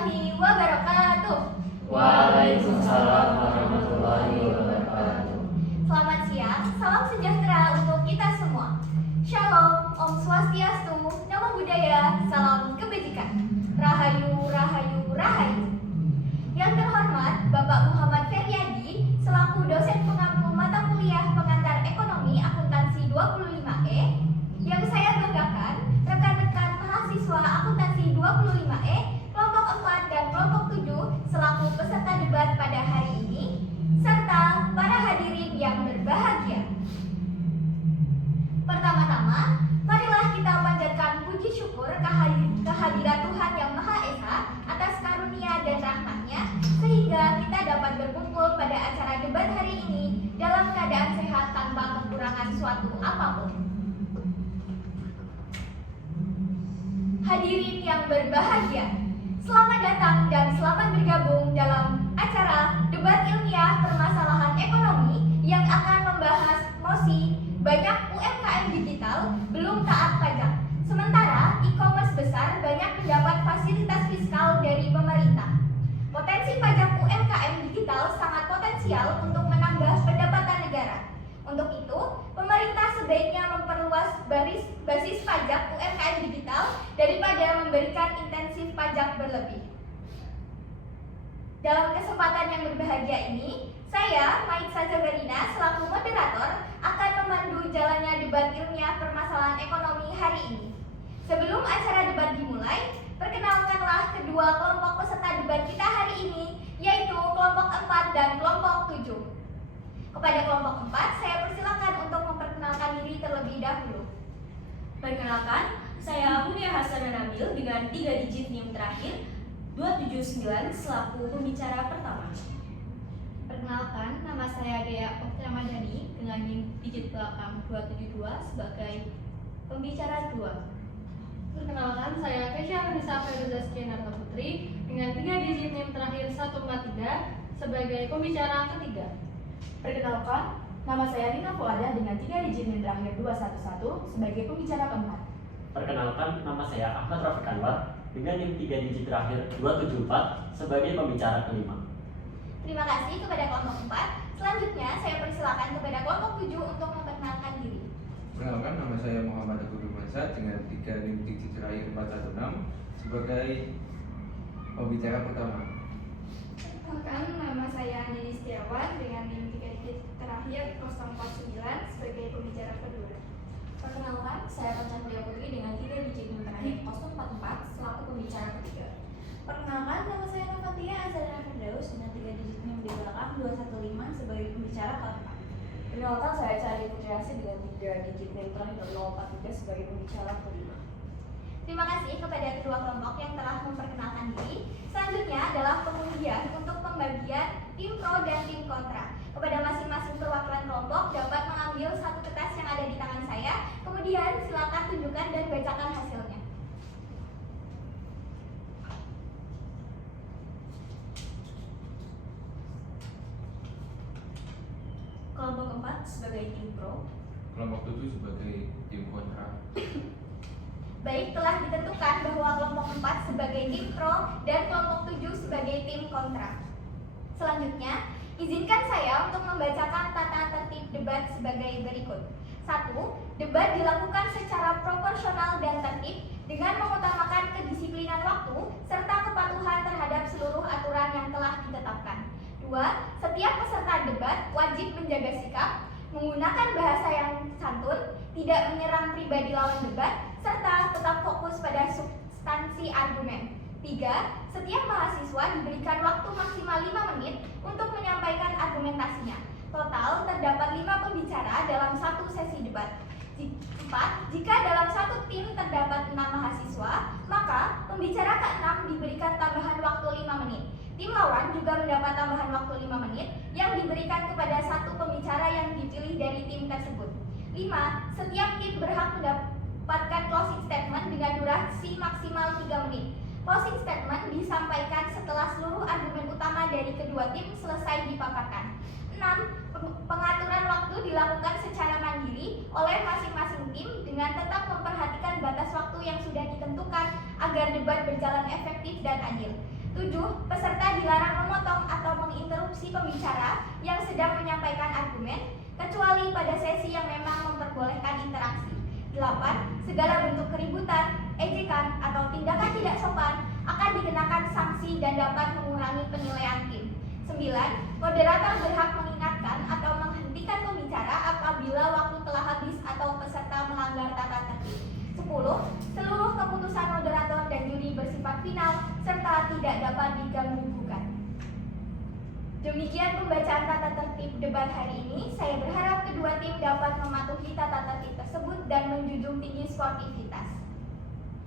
warahmatullahi wabarakatuh. Waalaikumsalam warahmatullahi wabarakatuh. Selamat siang, salam sejahtera untuk kita semua. Shalom, Om Swastiastu, Namo Buddhaya, salam kebajikan. Rahayu, Rahayu, Rahayu. Yang terhormat Bapak Muhammad Feryadi selaku dosen pengampu mata kuliah pengantar ekonomi akuntansi 25E, yang saya banggakan rekan-rekan mahasiswa akuntansi 25E kelompok 4 dan kelompok 7 selaku peserta debat pada hari ini, serta para hadirin yang berbahagia. Pertama-tama, marilah kita panjatkan puji syukur kehadirat Tuhan Yang Maha Esa atas karunia dan rahmat-Nya sehingga kita dapat berkumpul pada acara debat hari ini dalam keadaan sehat tanpa kekurangan suatu apapun. Hadirin yang berbahagia, selamat datang dan selamat bergabung dalam acara debat ilmiah permasalahan ekonomi yang akan membahas mosi banyak UMKM digital belum taat pajak. Sementara e-commerce besar banyak mendapat fasilitas fiskal dari pemerintah. Potensi pajak UMKM digital sangat potensial untuk menambah pendapatan negara. Untuk itu, pemerintah sebaiknya memperluas basis pajak UMKM digital daripada memberikan intensif pajak berlebih. Dalam kesempatan yang berbahagia ini, saya, Maitza Zabarina, selaku moderator, akan memandu jalannya debat ilmiah permasalahan ekonomi hari ini. Sebelum acara debat dimulai, perkenalkanlah kedua kelompok peserta debat kita hari ini, yaitu kelompok 4 dan kelompok 7. Kepada kelompok 4, saya persilakan untuk memperkenalkan diri terlebih dahulu. Perkenalkan, saya Mulia Hasan Nabil dengan 3 digit NIM terakhir 279 selaku pembicara pertama. Perkenalkan, nama saya Dea Okta Ramadhani dengan NIM digit belakang 272 sebagai pembicara 2. Perkenalkan, saya Kesha Nisa Feruzaski Narta Putri dengan 3 digit NIM terakhir 143 sebagai pembicara ketiga. Perkenalkan, nama saya Rina Fuada dengan 3 digit NIM terakhir 211 sebagai pembicara keempat. Perkenalkan, nama saya Ahmad Rafiq Anwar dengan NIM 3 digit terakhir 274 sebagai pembicara kelima. Terima kasih kepada kelompok 4. Selanjutnya, saya persilakan kepada kelompok 7 untuk memperkenalkan diri. Perkenalkan, nama saya Muhammad Agung Rumansyah dengan 3 NIM digit terakhir 416 sebagai pembicara pertama. Perkenalkan, nama saya Andi Setiawan dengan NIM 3 digit terakhir 049 sebagai pembicara kedua. Perkenalkan, saya Pancan Mulia Putri dengan 3 digit NIM terakhir 044 selaku pembicara ketiga. Perkenalkan, nama saya Novantia Azalina Firdaus dengan 3 digit NIM di belakang 215 sebagai pembicara keempat. Perkenalkan, saya Cari Putriasi dengan 3 digit NIM terakhir 043 sebagai pembicara kelima. Terima kasih kepada kedua kelompok yang telah memperkenalkan diri. Selanjutnya adalah pengundian untuk pembagian tim pro dan tim kontra. Kepada masing-masing perwakilan kelompok dapat mengambil satu kertas yang ada di tangan saya. Kemudian silakan tunjukkan dan bacakan hasilnya. Kelompok 4 sebagai tim pro. Kelompok 7 sebagai tim kontra. Baik, telah ditentukan bahwa kelompok 4 sebagai tim pro dan kelompok 7 sebagai tim kontra. Selanjutnya, izinkan saya untuk membacakan tata tertib debat sebagai berikut. 1. Debat dilakukan secara proporsional dan tertib dengan mengutamakan kedisiplinan waktu serta kepatuhan terhadap seluruh aturan yang telah ditetapkan. 2. Setiap peserta debat wajib menjaga sikap, menggunakan bahasa yang santun, tidak menyerang pribadi lawan debat, serta tetap fokus pada substansi argumen. 3. Setiap mahasiswa diberikan waktu maksimal 5 menit untuk menyampaikan argumentasinya. Total terdapat 5 pembicara dalam satu sesi debat. 4. Jika dalam satu tim terdapat 6 mahasiswa, maka pembicara ke-6 diberikan tambahan waktu 5 menit. Tim lawan juga mendapat tambahan waktu 5 menit yang diberikan kepada satu pembicara yang dipilih dari tim tersebut. 5. Setiap tim berhak mendapatkan closing statement dengan durasi maksimal 3 menit. Closing statement disampaikan setelah seluruh argumen utama dari kedua tim selesai dipaparkan. 6. Pengaturan waktu dilakukan secara mandiri oleh masing-masing tim dengan tetap memperhatikan batas waktu yang sudah ditentukan agar debat berjalan efektif dan adil. 7. 7. Peserta dilarang memotong atau menginterupsi pembicara yang sedang menyampaikan argumen, kecuali pada sesi yang memang memperbolehkan interaksi. 8. Segala bentuk keributan, ejekan, atau tindakan tidak sopan akan dikenakan sanksi dan dapat mengurangi penilaian tim. 9. Moderator berhak mengingatkan atau menghentikan pembicara apabila waktu telah habis atau peserta melanggar tata tertib. 10. Seluruh keputusan moderator dan juri bersifat final serta tidak dapat diganggu-gugat. Demikian pembacaan tata tertib debat hari ini. Saya berharap kedua tim dapat mematuhi tata tertib tersebut dan menjunjung tinggi sportivitas.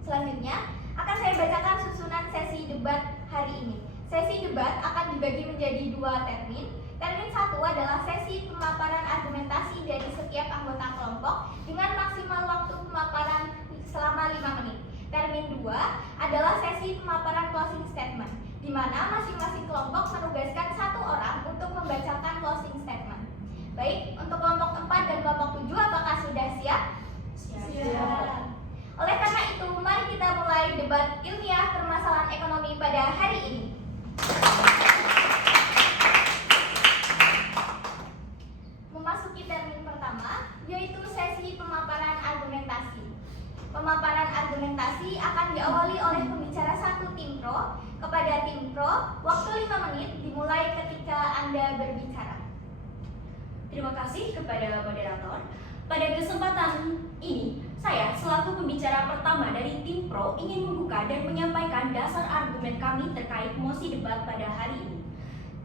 Selanjutnya, akan saya bacakan susunan sesi debat hari ini. Sesi debat akan dibagi menjadi 2 termin. Termin 1 adalah sesi pemaparan argumentasi dari setiap anggota kelompok dengan maksimal waktu pemaparan selama 5 menit. Termin 2 adalah sesi pemaparan closing statement, di mana masing-masing kelompok menugaskan 1 orang untuk membacakan closing statement. Baik, untuk kelompok 4 dan kelompok 7 apakah sudah siap? Siap. Oleh karena itu, mari kita mulai debat ilmiah permasalahan ekonomi pada hari ini. Memasuki termin pertama, yaitu sesi pemaparan argumentasi. Pemaparan argumentasi akan diawali oleh pembicara 1 tim pro. Kepada tim pro, waktu 5 menit dimulai ketika Anda berbicara. Terima kasih kepada moderator. Pada kesempatan ini, saya selaku pembicara pertama dari tim pro ingin membuka dan menyampaikan dasar argumen kami terkait mosi debat pada hari ini.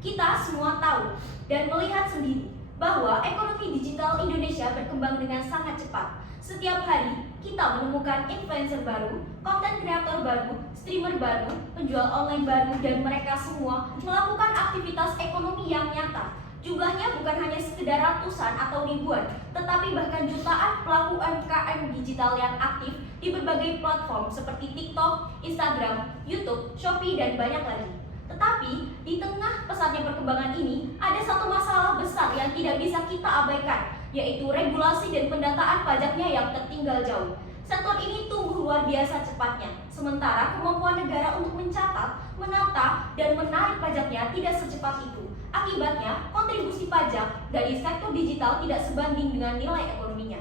Kita semua tahu dan melihat sendiri bahwa ekonomi digital Indonesia berkembang dengan sangat cepat. Setiap hari kita menemukan influencer baru, konten kreator baru, streamer baru, penjual online baru, dan mereka semua melakukan aktivitas ekonomi yang nyata. Jumlahnya bukan hanya sekedar ratusan atau ribuan, tetapi bahkan jutaan pelaku UMKM digital yang aktif di berbagai platform seperti TikTok, Instagram, YouTube, Shopee, dan banyak lagi. Tetapi di tengah pesatnya perkembangan ini, ada satu masalah besar yang tidak bisa kita abaikan, yaitu regulasi dan pendataan pajaknya yang tertinggal jauh. Sektor ini tumbuh luar biasa cepatnya, sementara kemampuan negara untuk mencatat, menata, dan menarik pajaknya tidak secepat itu. Akibatnya, kontribusi pajak dari sektor digital tidak sebanding dengan nilai ekonominya.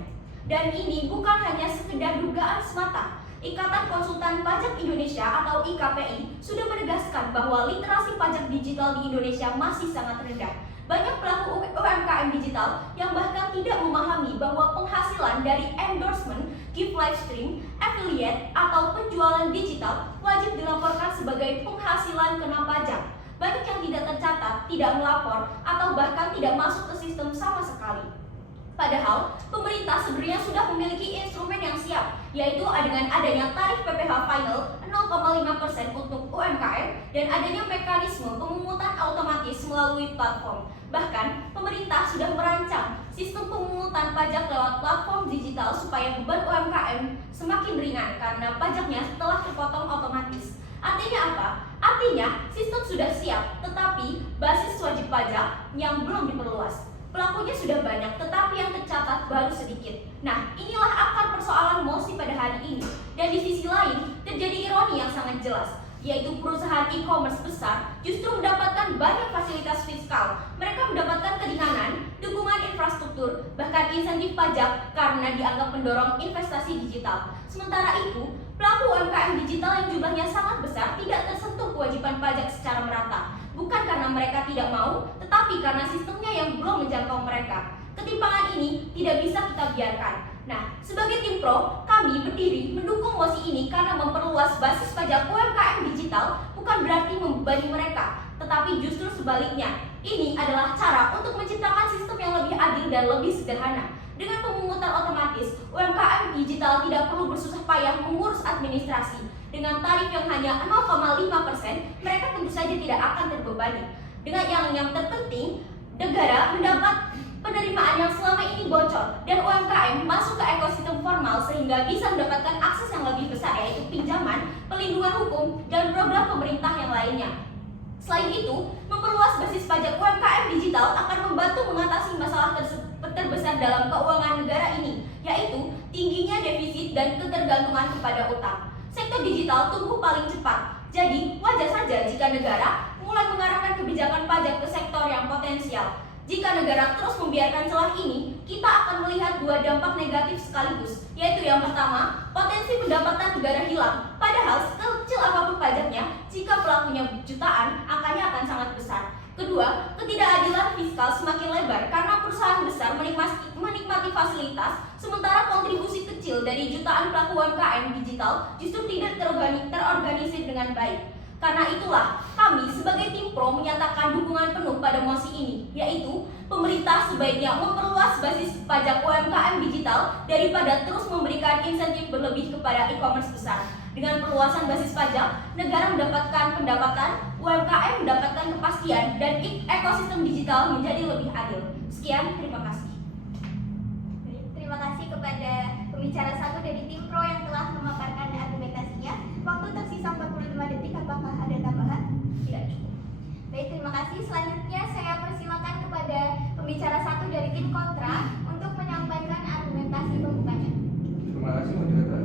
Dan ini bukan hanya sekedar dugaan semata. Ikatan Konsultan Pajak Indonesia atau IKPI sudah menegaskan bahwa literasi pajak digital di Indonesia masih sangat rendah. Banyak pelaku UMKM digital yang bahkan tidak memahami bahwa penghasilan dari endorsement, gift live stream, affiliate, atau penjualan digital wajib dilaporkan sebagai penghasilan kena pajak. Banyak yang tidak tercatat, tidak melapor, atau bahkan tidak masuk ke sistem sama sekali. Padahal, pemerintah sebenarnya sudah memiliki instrumen yang siap, yaitu dengan adanya tarif PPh final 0,5% untuk UMKM dan adanya mekanisme pemungutan otomatis melalui platform. Bahkan, pemerintah sudah merancang sistem pemungutan pajak lewat platform digital supaya beban UMKM semakin ringan karena pajaknya telah terpotong otomatis. Artinya apa? Artinya, sistem sudah siap, tetapi basis wajib pajak yang belum diperluas. Pelakunya sudah banyak, tetapi yang tercatat baru sedikit. Nah, inilah akar persoalan mosi pada hari ini. Dan di sisi lain, terjadi ironi yang sangat jelas, yaitu perusahaan e-commerce besar justru mendapatkan banyak fasilitas fiskal. Mereka mendapatkan keringanan, dukungan infrastruktur, bahkan insentif pajak karena dianggap mendorong investasi digital. Sementara itu, pelaku UMKM digital yang jumlahnya sangat besar tidak tersentuh kewajiban pajak secara merata. Bukan karena mereka tidak mau, tetapi karena sistemnya yang belum menjangkau mereka. Ketimpangan ini tidak bisa kita biarkan. Nah, sebagai tim pro, kami berdiri mendukung mosi ini karena memperluas basis pajak UMKM digital bukan berarti membebani mereka, tetapi justru sebaliknya. Ini adalah cara untuk menciptakan sistem yang lebih adil dan lebih sederhana. Dengan pemungutan otomatis, UMKM digital tidak perlu bersusah payah mengurus administrasi. Dengan tarif yang hanya 0,5%, mereka tentu saja tidak akan terbebani. Dengan yang terpenting, negara mendapat penerimaan yang selama ini bocor dan UMKM masuk ke ekosistem formal sehingga bisa mendapatkan akses yang lebih besar, yaitu pinjaman, pelindungan hukum, dan program pemerintah yang lainnya. Selain itu, memperluas basis pajak UMKM digital akan membantu mengatasi masalah terbesar dalam keuangan negara ini, yaitu tingginya defisit dan ketergantungan kepada utang. Sektor digital tumbuh paling cepat, Jadi, wajar saja jika negara mulai mengarahkan kebijakan pajak ke sektor yang potensial. Jika negara terus membiarkan celah ini, kita akan melihat dua dampak negatif sekaligus, yaitu yang pertama, potensi pendapatan negara hilang. Padahal sekecil apapun pajaknya, jika pelakunya jutaan, angkanya akan sangat besar. Kedua, ketidakadilan fiskal semakin lebar karena perusahaan besar menikmati fasilitas, sementara kontribusi kecil dari jutaan pelaku UMKM digital justru tidak terorganisir dengan baik. Karena itulah, kami sebagai tim pro menyatakan dukungan penuh pada mosi ini, yaitu pemerintah sebaiknya memperluas basis pajak UMKM digital daripada terus memberikan insentif berlebih kepada e-commerce besar. Dengan perluasan basis pajak, negara mendapatkan pendapatan, UMKM mendapatkan kepastian, dan ekosistem digital menjadi lebih adil. Sekian, terima kasih. Terima kasih kepada pembicara satu dari tim pro yang telah memaparkan argumentasinya. Waktu tersisa 45 detik, apakah ada tambahan? Tidak cukup. Baik, terima kasih. Selanjutnya saya persilakan kepada pembicara satu dari tim kontra untuk menyampaikan argumentasi pembukanya. Terima kasih moderator.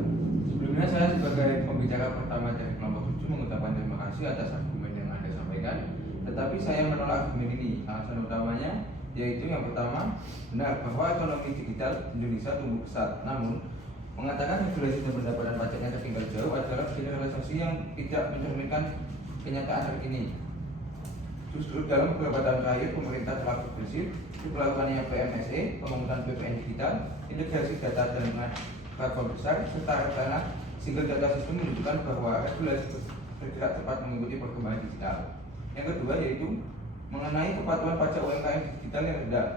Sebelumnya saya sebagai pembicara pertama dari kelompok 7 mengucapkan terima kasih atas argumen yang Anda sampaikan. Tetapi saya menolak argumen ini. Alasan utamanya yaitu yang pertama, benar bahwa ekonomi digital Indonesia tumbuh pesat. Namun, mengatakan regulasi dan pendapatan pajaknya tertinggal jauh adalah generalisasi yang tidak mencerminkan kenyataan terkini. Justru dalam beberapa tahun terakhir, pemerintah telah progresif melakukannya PMSE, pemungutan BPN digital, integrasi data dengan platform besar, serta rencana single data system menunjukkan bahwa regulasi bergerak cepat mengikuti perkembangan digital. Yang kedua yaitu mengenai kepatuhan pajak UMKM digital yang rendah.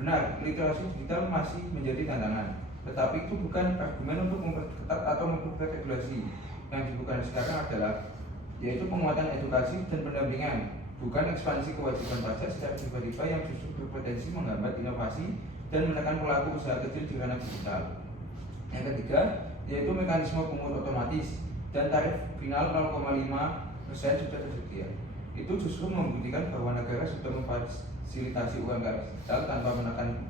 Benar, literasi digital masih menjadi tantangan, tetapi itu bukan argumen untuk memperketat atau memperketat regulasi. Yang dibutuhkan sekarang adalah yaitu penguatan edukasi dan pendampingan, bukan ekspansi kewajiban pajak secara tiba-tiba yang justru berpotensi menghambat inovasi dan menekan pelaku usaha kecil di ranah digital. Yang ketiga yaitu mekanisme pungut otomatis dan tarif final 0,5% sudah tersedia. Itu justru membuktikan bahwa negara sudah memfasilitasi UMKM digital tanpa menekan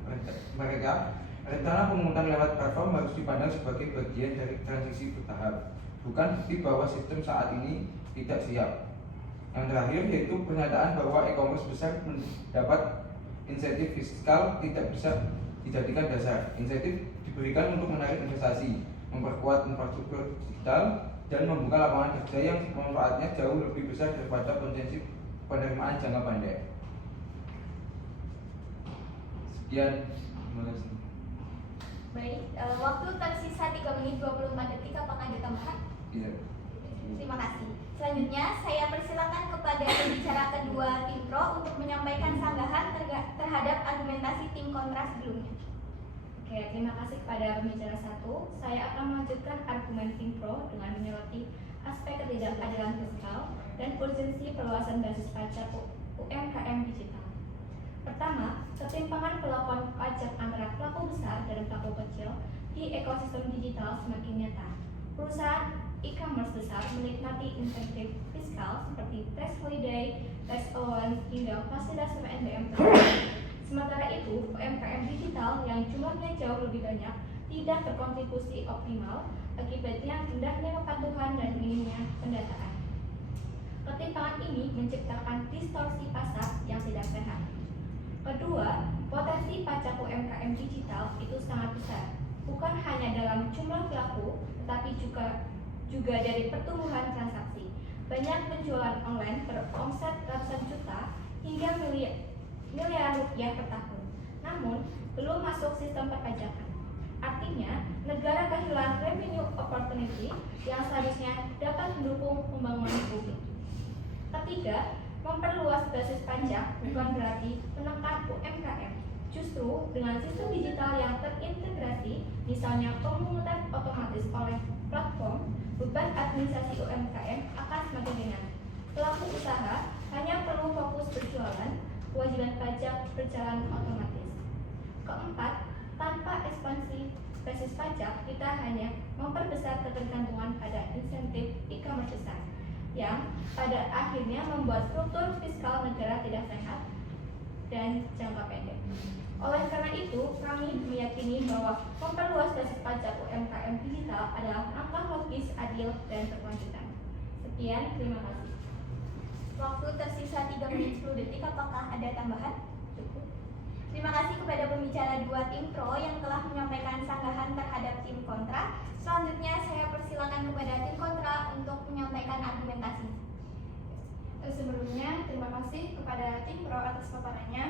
mereka. Rencana pemungutan lewat platform harus dipandang sebagai bagian dari transisi bertahap, bukan bukti bahwa sistem saat ini tidak siap. Yang terakhir yaitu pernyataan bahwa e-commerce besar mendapat insentif fiskal tidak bisa dijadikan dasar. Insentif diberikan untuk menarik investasi, memperkuat infrastruktur digital, dan membuka lapangan kerja yang manfaatnya jauh lebih besar daripada potensi penerimaan jangka pendek. Sekian, terima kasih. Baik, waktu tersisa 3 menit 24 detik, apakah ada tambahan? Iya. Terima kasih. Selanjutnya saya persilakan kepada pembicara kedua tim pro untuk menyampaikan sanggahan terhadap argumentasi tim kontra sebelumnya. Oke, terima kasih kepada pembicara satu. Saya akan melanjutkan argumen tim pro dengan menyoroti aspek ketidakadilan fiskal dan urgensi perluasan basis pajak UMKM digital. Pertama, ketimpangan pelaporan pajak antara pelaku besar dan pelaku kecil di ekosistem digital semakin nyata. Perusahaan e-commerce besar menikmati insentif fiskal seperti tax holiday, tax allowance, hingga fasilitas PNBM tertentu. Sementara itu, UMKM digital yang jumlahnya jauh lebih banyak tidak berkontribusi optimal akibatnya rendahnya kepatuhan dan minimnya pendataan. Ketimpangan ini menciptakan distorsi pasar yang tidak sehat. Kedua, potensi pajak UMKM digital itu sangat besar, bukan hanya dalam jumlah pelaku, tetapi juga dari pertumbuhan transaksi. Banyak penjualan online beromset ratusan juta hingga miliaran rupiah per tahun, namun belum masuk sistem perpajakan. Artinya, negara kehilangan revenue opportunity yang seharusnya dapat mendukung pembangunan publik. Ketiga, memperluas basis pajak bukan berarti menekan UMKM. Justru dengan sistem digital yang terintegrasi, misalnya pemungutan otomatis oleh platform, beban administrasi UMKM akan semakin ringan. Pelaku usaha hanya perlu fokus berjualan, kewajiban pajak berjalan otomatis. Keempat, tanpa ekspansi basis pajak, kita hanya memperbesar ketergantungan pada insentif e-commerce besar, yang pada akhirnya membuat struktur fiskal negara tidak sehat dan jangka pendek. Oleh karena itu, kami meyakini bahwa memperluas basis pajak UMKM digital adalah langkah logis, adil, dan berkelanjutan. Sekian, terima kasih. Waktu tersisa 3 menit 10 detik, apakah ada tambahan? Cukup. Terima kasih kepada pembicara 2 tim pro yang telah menyampaikan sanggahan terhadap tim kontra. Selanjutnya saya persilakan kepada tim kontra untuk menyampaikan argumentasi. Sebelumnya, terima kasih kepada tim pro atas paparannya.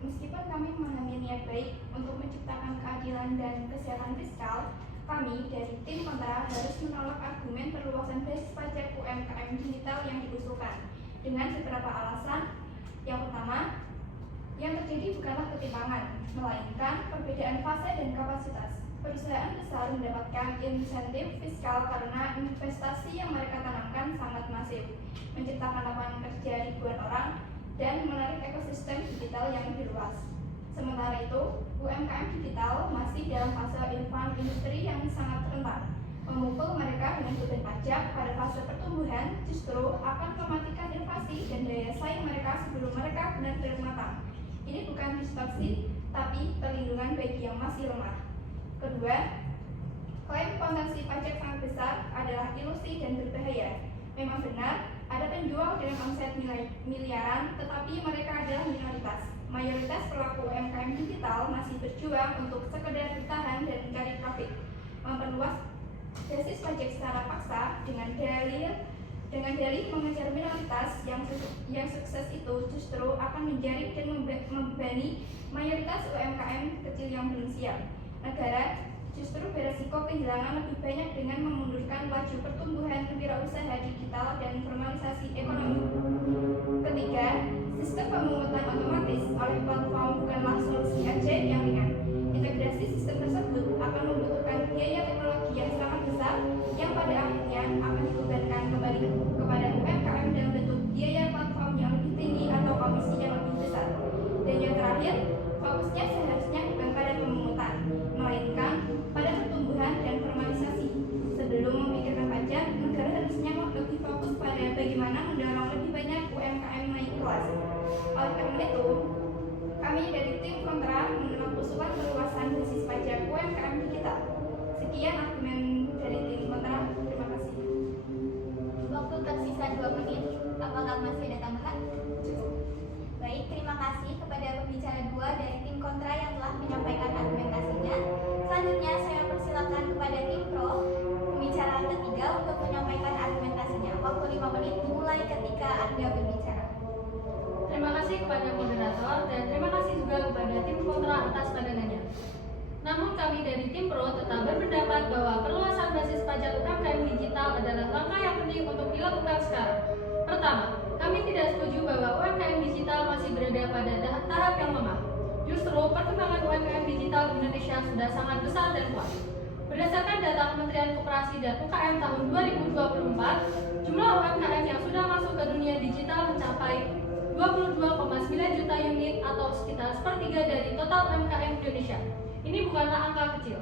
Meskipun kami memahami niat baik untuk menciptakan keadilan dan kesehatan fiskal, kami dari tim kontra harus menolak argumen perluasan basis pajak UMKM digital yang diusulkan dengan beberapa alasan. Yang pertama, yang terjadi bukanlah ketimpangan, melainkan perbedaan fase dan kapasitas. Perusahaan besar mendapatkan insentif fiskal karena investasi yang mereka tanamkan sangat masif, menciptakan lapangan kerja ribuan orang, dan menarik ekosistem digital yang lebih luas. Sementara itu, UMKM digital masih dalam fase infant industri yang sangat rentan. Memukul mereka dengan beban pajak pada fase pertumbuhan justru akan mematikan inovasi dan daya saing mereka sebelum mereka benar-benar matang. Ini bukan distorsi, tapi perlindungan bagi yang masih lemah. Kedua, klaim potensi pajak sangat besar adalah ilusi dan berbahaya. Memang benar, ada penjual dengan omset miliaran, tetapi mereka adalah minoritas. Mayoritas pelaku UMKM digital masih berjuang untuk sekedar bertahan dan mencari profit. Memperluas basis pajak secara paksa dengan dalih mengejar minoritas yang sukses itu justru akan menjaring dan membebani mayoritas UMKM kecil yang belum siap. Negara justru beresiko kehilangan lebih banyak dengan memundurkan laju pertumbuhan wirausaha digital dan formalisasi ekonomi. Ketiga, sistem pemungutan otomatis oleh platform bukanlah solusi ajaib yang ringan. Integrasi sistem tersebut akan membutuhkan biaya teknologi yang sangat besar yang pada akhirnya akan dibebankan kembali kepada UMKM dalam bentuk biaya platform yang lebih tinggi atau komisi yang lebih besar. Dan yang terakhir, fokusnya seharusnya bukan pada pemungutan, melainkan pada pertumbuhan dan formalisasi. Sebelum memikirkan pajak, negara harusnya lebih fokus pada bagaimana mendorong lebih banyak UMKM naik kelas. Oleh karena itu, kami dari tim kontra menolak usulan perluasan basis pajak UMKM digital. Sekian argumen dari tim kontra. Terima kasih. Waktu tersisa 2 menit, apakah masih ada tambahan? Cukup. Baik, terima kasih kepada pembicara 2 dari tim kontra yang telah menyampaikan argumentasinya. Selanjutnya saya persilakan kepada tim pro, pembicara ketiga untuk menyampaikan argumentasinya. Waktu 5 menit dimulai ketika Anda berbicara. Terima kasih kepada moderator dan terima kasih juga kepada tim kontra atas pandangannya. Namun kami dari tim pro tetap berpendapat bahwa perluasan basis pajak UMKM digital adalah langkah yang penting untuk dilakukan sekarang. Pertama, kami tidak setuju bahwa UMKM digital masih berada pada tahap yang lemah. Justru perkembangan UMKM digital di Indonesia sudah sangat besar dan kuat. Berdasarkan data Kementerian Koperasi dan UKM tahun 2024, jumlah UMKM yang sudah masuk ke dunia digital mencapai 22,9 juta unit atau sekitar sepertiga dari total UMKM Indonesia. Ini bukanlah angka kecil.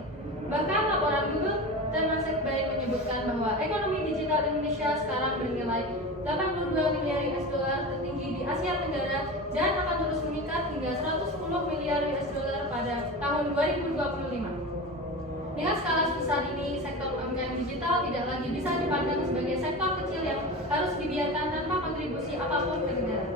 Bahkan laporan Google Temasek Baik menyebutkan bahwa ekonomi digital Indonesia sekarang bernilai 82 miliar US dollar tertinggi di Asia Tenggara dan akan terus meningkat hingga 110 miliar US dollar pada tahun 2025. Dengan skala sebesar ini, sektor UMKM digital tidak lagi bisa dipandang sebagai sektor kecil yang harus dibiarkan tanpa kontribusi apapun ke negara.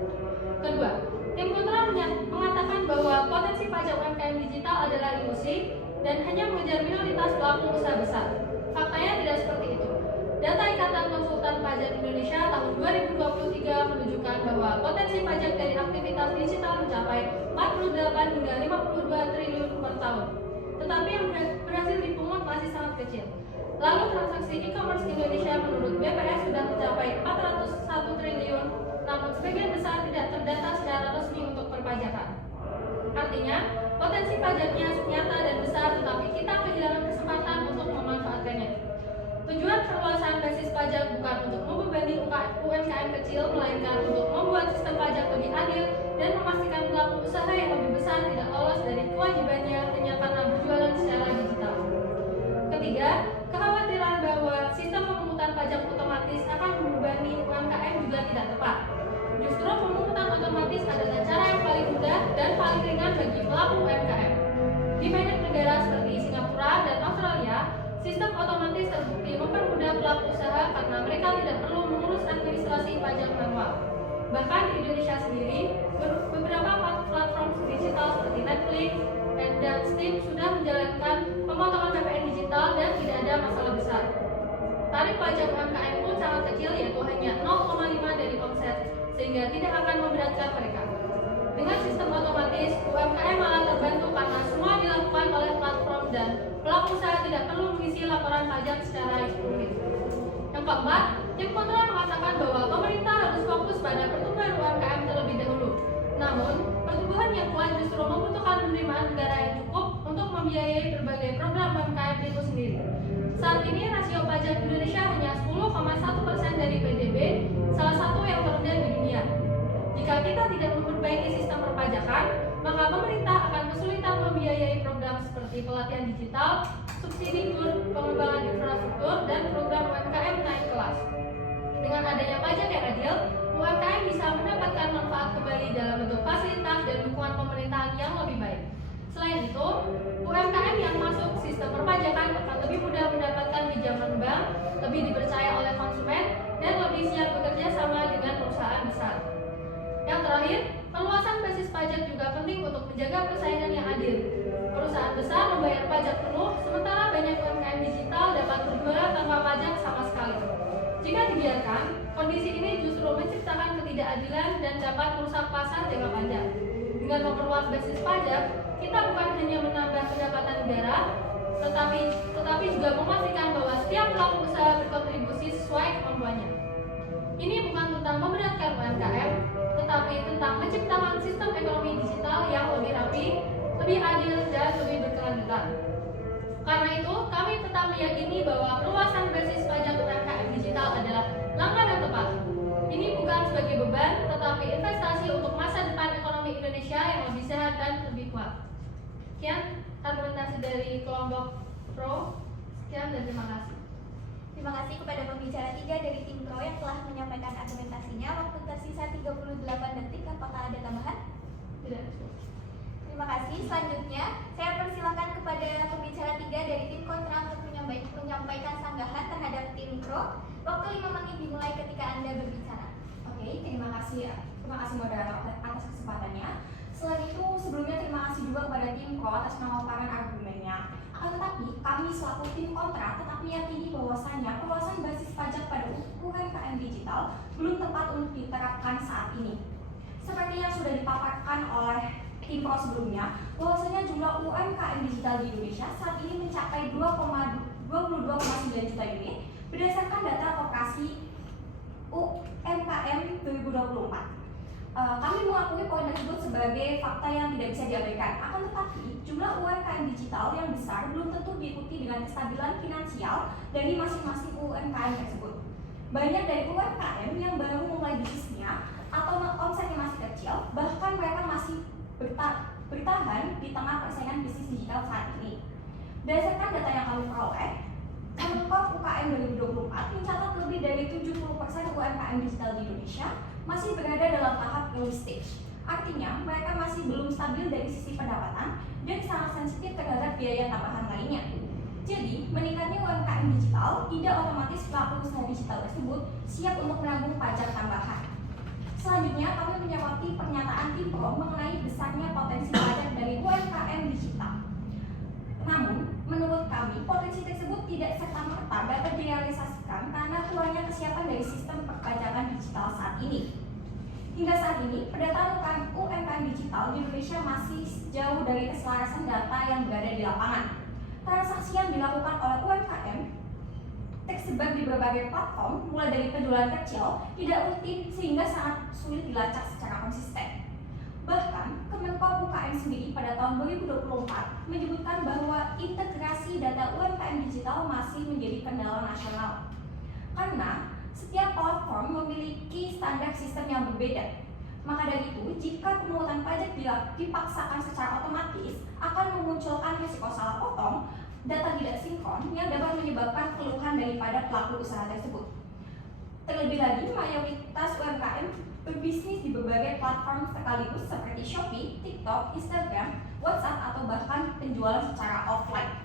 Kedua, tim kontra mengatakan bahwa potensi pajak UMKM digital adalah ilusi dan hanya mengejar minoritas pelaku usaha besar. Faktanya tidak seperti itu. Data Ikatan Konsultan Pajak Indonesia tahun 2023 menunjukkan bahwa potensi pajak dari aktivitas digital mencapai 48 hingga 52 triliun per tahun. Tetapi yang berhasil dipungut masih sangat kecil. Lalu transaksi e-commerce Indonesia menurut BPS sudah mencapai 401 triliun, namun sebagian besar tidak terdata secara resmi untuk perpajakan. Artinya, potensi pajaknya nyata dan besar, tetapi kita kehilangan kesempatan untuk memanfaatkannya. Tujuan perluasan basis pajak bukan untuk membebani UMKM kecil, melainkan untuk membuat sistem pajak lebih adil dan memastikan pelaku usaha yang lebih besar tidak lolos dari kewajibannya hanya karena berjualan secara digital. Ketiga, kekhawatiran bahwa sistem pemungutan pajak otomatis akan membebani UMKM juga tidak tepat. Justru pemungutan otomatis adalah cara yang paling mudah dan paling ringan bagi pelaku UMKM. Di banyak negara seperti Singapura dan Australia, sistem otomatis terbukti mempermudah pelaku usaha karena mereka tidak perlu mengurus Bahkan di Indonesia sendiri, beberapa platform digital seperti Netflix dan Steam sudah menjalankan pemotongan PPN digital dan tidak ada masalah besar. Tarif pajak UMKM pun sangat kecil, yaitu hanya 0,5 dari omset, sehingga tidak akan memberatkan mereka. Dengan sistem otomatis, UMKM malah terbantu karena semua dilakukan oleh platform dan pelaku usaha tidak perlu mengisi laporan pajak secara rumit. Yang keempat, tim kontra mengatakan bahwa pemerintah harus fokus pada pertumbuhan UMKM terlebih dahulu. Namun, pertumbuhan yang kuat justru membutuhkan penerimaan negara yang cukup untuk membiayai berbagai program UMKM itu sendiri. Saat ini rasio pajak Indonesia hanya 10,1% dari PDB, salah satu yang terendah di dunia. Jika kita tidak memperbaiki sistem perpajakan, maka pemerintah akan kesulitan membiayai program seperti pelatihan digital, subsidi tur, pengembangan infrastruktur, dan program UMKM naik kelas. Dengan adanya pajak yang adil, UMKM bisa mendapatkan manfaat kembali dalam bentuk fasilitas dan dukungan pemerintahan yang lebih baik. Selain itu, UMKM yang masuk sistem perpajakan akan lebih mudah mendapatkan pinjaman bank, lebih dipercaya oleh konsumen, dan lebih siap bekerja sama dengan perusahaan besar. Yang terakhir, perluasan basis pajak juga penting untuk menjaga persaingan yang adil. Perusahaan besar membayar pajak penuh, sementara banyak UMKM digital dapat berjualan tanpa pajak sama sekali. Jika dibiarkan, kondisi ini justru menciptakan ketidakadilan dan dapat merusak pasar jangka panjang. Dengan memperluas basis pajak, kita bukan hanya menambah pendapatan negara, tetapi juga memastikan bahwa setiap pelaku usaha berkontribusi sesuai kemampuannya. Ini bukan tentang memberatkan UMKM, tetapi tentang menciptakan sistem ekonomi digital yang lebih rapi, lebih adil, dan lebih berkelanjutan. Karena itu, kami tetap meyakini bahwa perluasan basis pajak UMKM digital adalah langkah yang tepat. Ini bukan sebagai beban, tetapi investasi untuk masa depan ekonomi Indonesia yang lebih sehat dan lebih kuat. Sekian argumentasi dari kelompok pro. Sekian dan terima kasih. Terima kasih kepada pembicara 3 dari tim pro yang telah menyampaikan argumentasinya. Waktu tersisa 38 detik. Apakah ada tambahan? Tidak. Terima kasih. Selanjutnya, saya persilakan kepada pembicara 3 dari tim kontra untuk menyampaikan sanggahan terhadap tim pro. Waktu 5 menit dimulai ketika Anda berbicara. Oke, terima kasih moderator atas kesempatannya. Selain itu, sebelumnya terima kasih juga kepada tim pro atas memaparkan argumennya. Akan tetapi, kami selaku tim kontra tetap meyakini bahwasanya perluasan basis pajak pada UMKM digital belum tepat untuk diterapkan saat ini. Seperti yang sudah dipaparkan oleh tim pro sebelumnya, bahwasanya jumlah UMKM digital di Indonesia saat ini mencapai 22,9 juta unit berdasarkan data Koperasi UMKM 2024. Kami mengakui poin tersebut sebagai fakta yang tidak bisa diabaikan. Akan tetapi, jumlah UMKM digital yang besar belum tentu diikuti dengan kestabilan finansial dari masing-masing UMKM tersebut. Banyak dari UMKM yang baru memulai bisnisnya atau omsetnya masih kecil, bahkan mereka masih bertahan di tengah persaingan bisnis digital saat ini. Berdasarkan data yang kami peroleh, Kemenkominfo UKM 2024 mencatat lebih dari 70% UMKM digital di Indonesia masih berada dalam tahap early stage. Artinya, mereka masih belum stabil dari sisi pendapatan dan sangat sensitif terhadap biaya tambahan lainnya. Jadi, meningkatnya UMKM digital tidak otomatis pelaku usaha digital tersebut siap untuk menanggung pajak tambahan. Selanjutnya, kami menyoroti pernyataan tim pro mengenai besarnya potensi pajak dari UMKM digital. Namun, menurut kami, potensi tersebut tidak serta-merta dapat direalisasikan karena kurangnya kesiapan dari sistem perpajakan digital saat ini. Hingga saat ini, pendataan UMKM digital di Indonesia masih jauh dari keselarasan data yang berada di lapangan. Transaksi yang dilakukan oleh UMKM tersebar di berbagai platform, mulai dari penjualan kecil, tidak rutin, sehingga sangat sulit dilacak secara konsisten. Bahkan, Kemenkominfo UKM sendiri pada tahun 2024 menyebutkan bahwa integrasi data UMKM digital masih menjadi kendala nasional. Karena setiap platform memiliki standar sistem yang berbeda. Maka dari itu, jika pemungutan pajak dipaksakan secara otomatis, akan memunculkan risiko salah potong, data tidak sinkron yang dapat menyebabkan keluhan daripada pelaku usaha tersebut. Terlebih lagi, mayoritas UMKM berbisnis di berbagai platform sekaligus seperti Shopee, TikTok, Instagram, WhatsApp, atau bahkan penjualan secara offline.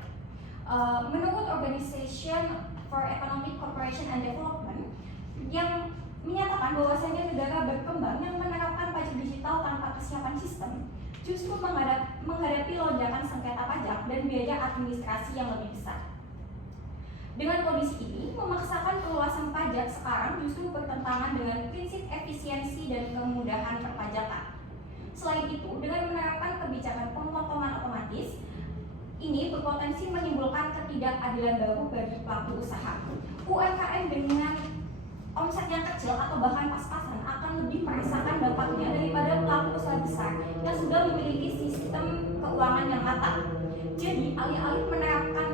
Menurut Organization for Economic Cooperation and Development yang menyatakan bahwasanya negara berkembang sistem justru menghadapi lonjakan sengketa pajak dan biaya administrasi yang lebih besar. Dengan kondisi ini, memaksakan perluasan pajak sekarang justru bertentangan dengan prinsip efisiensi dan kemudahan perpajakan. Selain itu, dengan menerapkan kebijakan pemotongan otomatis, ini berpotensi menimbulkan ketidakadilan baru bagi pelaku usaha. UMKM dengan omset yang kecil atau bahkan pas-pasan akan lebih merasakan dampaknya daripada pelaku usaha besar yang sudah memiliki sistem keuangan yang matang. Jadi, alih-alih menerapkan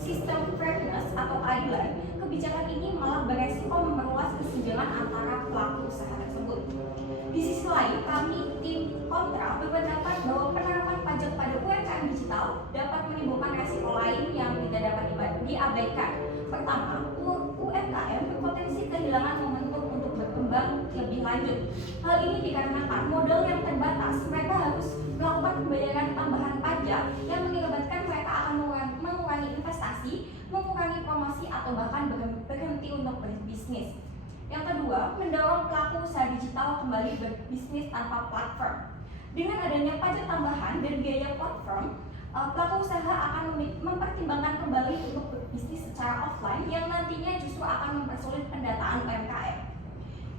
sistem fairness atau keadilan, kebijakan ini malah beresiko memperluas kesenjangan antara pelaku usaha tersebut. Di sisi lain, kami tim kontra berpendapat bahwa penerapan pajak pada UMKM digital dapat menimbulkan resiko lain yang tidak dapat diabaikan. Pertama, UMKM berpotensi kehilangan momentum untuk berkembang lebih lanjut. Hal ini dikarenakan modal yang terbatas, mereka harus melakukan pembayaran tambahan pajak yang mengakibatkan mereka akan mengurangi investasi, mengurangi promosi atau bahkan berhenti untuk berbisnis. Yang kedua, mendorong pelaku usaha digital kembali berbisnis tanpa platform. Dengan adanya pajak tambahan dan biaya platform, pelaku usaha akan mempertimbangkan kembali untuk berbisnis secara offline yang nantinya justru akan mempersulit pendataan UMKM.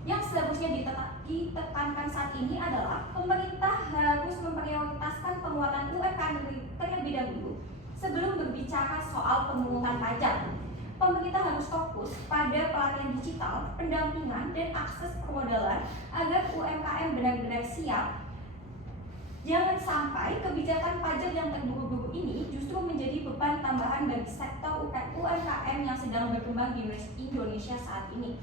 Yang seharusnya ditekankan saat ini adalah pemerintah harus memprioritaskan penguatan UMKM terlebih dahulu sebelum berbicara soal pemungutan pajak. Pemerintah harus fokus pada pelatihan digital, pendampingan, dan akses permodalan agar UMKM benar-benar siap. Jangan sampai kebijakan pajak yang terburu-buru ini justru menjadi beban tambahan bagi sektor UMKM yang sedang berkembang di Indonesia saat ini.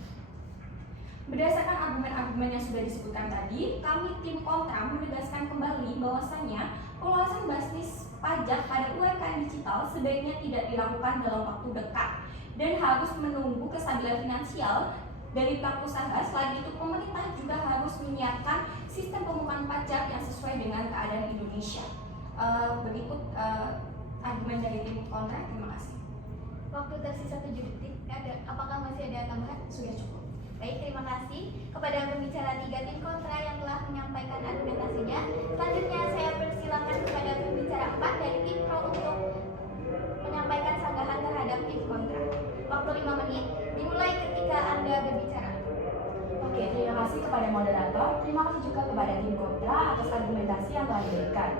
Berdasarkan argumen-argumen yang sudah disebutkan tadi, kami tim kontra menegaskan kembali bahwasannya perluasan basis pajak pada UMKM digital sebaiknya tidak dilakukan dalam waktu dekat dan harus menunggu kestabilan finansial dari pelaku usaha. Selain itu, pemerintah juga harus menyiapkan sistem pemungutan pajak yang sesuai dengan keadaan Indonesia. Berikut argumen dari tim kontra. Terima kasih. Waktu tersisa 7 detik. Apakah masih ada tambahan? Sudah cukup. Baik, terima kasih kepada pembicara 3 tim kontra yang telah menyampaikan argumentasinya. Selanjutnya saya persilakan kepada pembicara 4 dari tim pro untuk menyampaikan sanggahan terhadap tim kontra. Waktu 5 menit dimulai ketika Anda berbicara. Oke, terima kasih kepada moderator. Terima kasih juga kepada tim kontra atas argumentasi yang telah diberikan.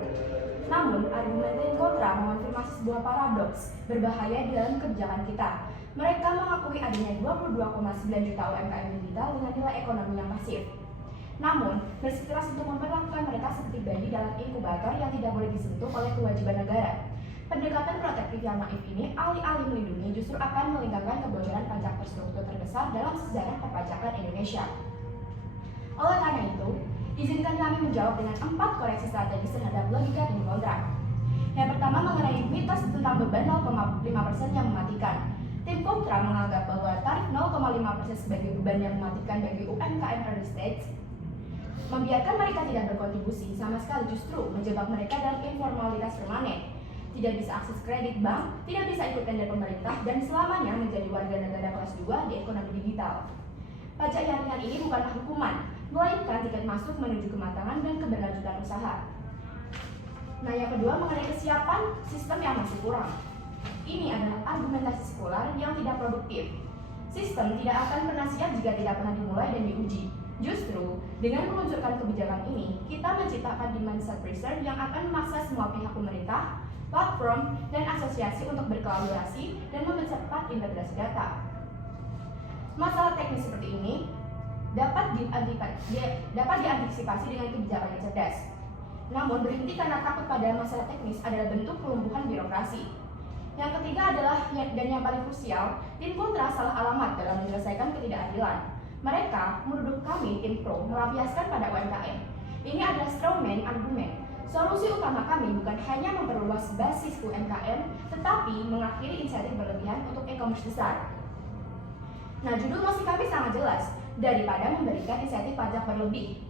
Namun, argumen tim kontra mengonfirmasi sebuah paradoks berbahaya di dalam kebijakan kita. Mereka mengakui adanya 22,9 juta UMKM digital dengan nilai ekonomi yang masif. Namun, bersikeras untuk memperlakukan mereka seperti bayi dalam inkubator yang tidak boleh disentuh oleh kewajiban negara. Pendekatan protektif yang naif ini alih-alih melindungi justru akan melingkarkan kebocoran pajak terstruktur terbesar dalam sejarah perpajakan Indonesia. Oleh karena itu, izinkan kami menjawab dengan 4 koreksi strategis terhadap logika tim kontra. Yang pertama mengenai mitos tentang beban 0,5% yang mematikan. Tim kontra menganggap bahwa tarif 0,5% sebagai beban yang mematikan bagi UMKM early stage membiarkan mereka tidak berkontribusi sama sekali, justru menjebak mereka dalam informalitas permanen. Tidak bisa akses kredit bank, tidak bisa ikut tender pemerintah, dan selamanya menjadi warga negara kelas 2 di ekonomi digital. Pajak yang ringan ini bukanlah hukuman, melainkan tiket masuk menuju kematangan dan keberlanjutan usaha. Nah, yang kedua mengenai kesiapan sistem yang masih kurang. Ini adalah argumentasi sekular yang tidak produktif. Sistem tidak akan pernah siap jika tidak pernah dimulai dan diuji. Justru, dengan meluncurkan kebijakan ini, kita menciptakan demand side pressure yang akan memaksa semua pihak pemerintah, platform, dan asosiasi untuk berkolaborasi dan mempercepat integrasi data. Masalah teknis seperti ini dapat diantisipasi dengan kebijakan yang cerdas. Namun, berhenti karena takut pada masalah teknis adalah bentuk kelumpuhan birokrasi. Yang ketiga adalah, dan yang paling krusial, tim kontra salah alamat dalam menyelesaikan ketidakadilan. Mereka menuduh kami, tim pro, melampiaskan pada UMKM. Ini adalah strawman argumen. Solusi utama kami bukan hanya memperluas basis UMKM, tetapi mengakhiri insentif berlebihan untuk e-commerce besar. Nah, judul mosi kami sangat jelas, daripada memberikan insentif pajak berlebih.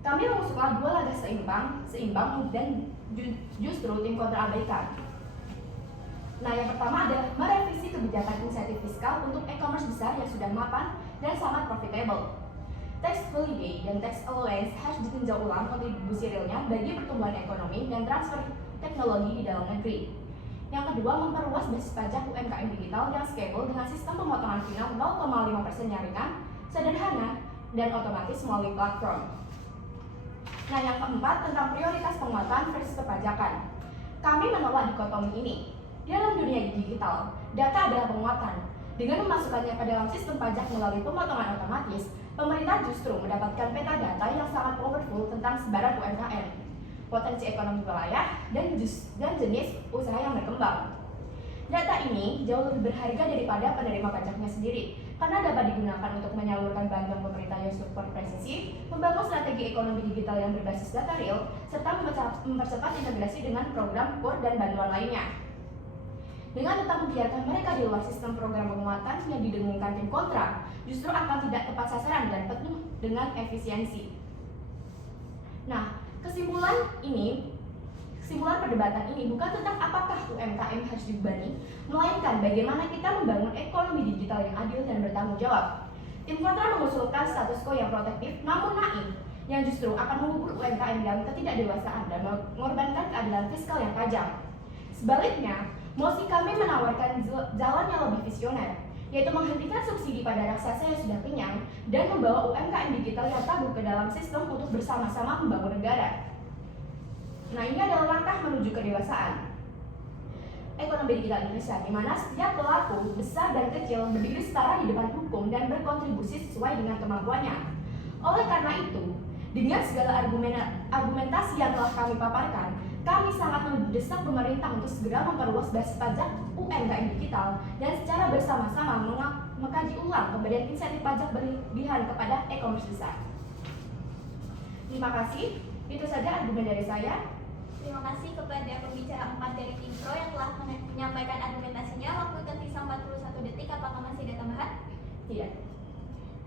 Kami mengusulkan 2 laga seimbang dan justru tim kontra abaikan. Nah, yang pertama adalah merevisi kebijakan insentif fiskal untuk e-commerce besar yang sudah mapan dan sangat profitable. Tax holiday dan tax allowance harus ditinjau ulang kontribusi realnya bagi pertumbuhan ekonomi dan transfer teknologi di dalam negeri. Yang kedua, memperluas basis pajak UMKM digital yang scalable dengan sistem pemotongan final 0,5% yang ringan, sederhana, dan otomatis melalui platform. Nah, yang keempat, tentang prioritas penguatan versus perpajakan. Kami menolak dikotomi ini. Dalam dunia digital, data adalah penguatan. Dengan memasukkannya ke dalam sistem pajak melalui pemotongan otomatis, pemerintah justru mendapatkan peta data yang sangat powerful tentang sebaran UMKM, potensi ekonomi wilayah, dan jenis usaha yang berkembang. Data ini jauh lebih berharga daripada penerima pajaknya sendiri, karena dapat digunakan untuk menyalurkan bantuan pemerintah yang super presisi, membangun strategi ekonomi digital yang berbasis data real, serta mempercepat integrasi dengan program KUR dan bantuan lainnya. Dengan tetap membiarkan mereka di luar sistem program penguatan yang didengungkan tim kontra, justru akan tidak tepat sasaran dan penuh dengan efisiensi. Nah, kesimpulan perdebatan ini bukan tentang apakah UMKM harus dibebani, melainkan bagaimana kita membangun ekonomi digital yang adil dan bertanggung jawab. Tim kontra mengusulkan status quo yang protektif namun naif, yang justru akan mengubur UMKM dalam ketidakdewasaan dan mengorbankan keadilan fiskal yang tajam. Sebaliknya, mosi kami menawarkan jalan yang lebih visioner, yaitu menghentikan subsidi pada raksasa yang sudah kenyang dan membawa UMKM digital yang tabur ke dalam sistem untuk bersama-sama membangun negara. Nah, ini adalah langkah menuju kedewasaan ekonomi digital Indonesia, di mana setiap pelaku, besar dan kecil, berdiri setara di depan hukum dan berkontribusi sesuai dengan kemampuannya. Oleh karena itu, dengan segala argumentasi yang telah kami paparkan, kami sangat mendesak pemerintah untuk segera memperluas basis pajak UMKM digital dan secara bersama-sama mengkaji ulang pemberian insentif pajak berlebihan kepada e-commerce besar. Terima kasih. Itu saja argumen dari saya. Terima kasih kepada pembicara 4 dari Tim Pro yang telah menyampaikan argumentasinya. Waktu tersisa 41 detik, apakah masih ada tambahan? Tidak.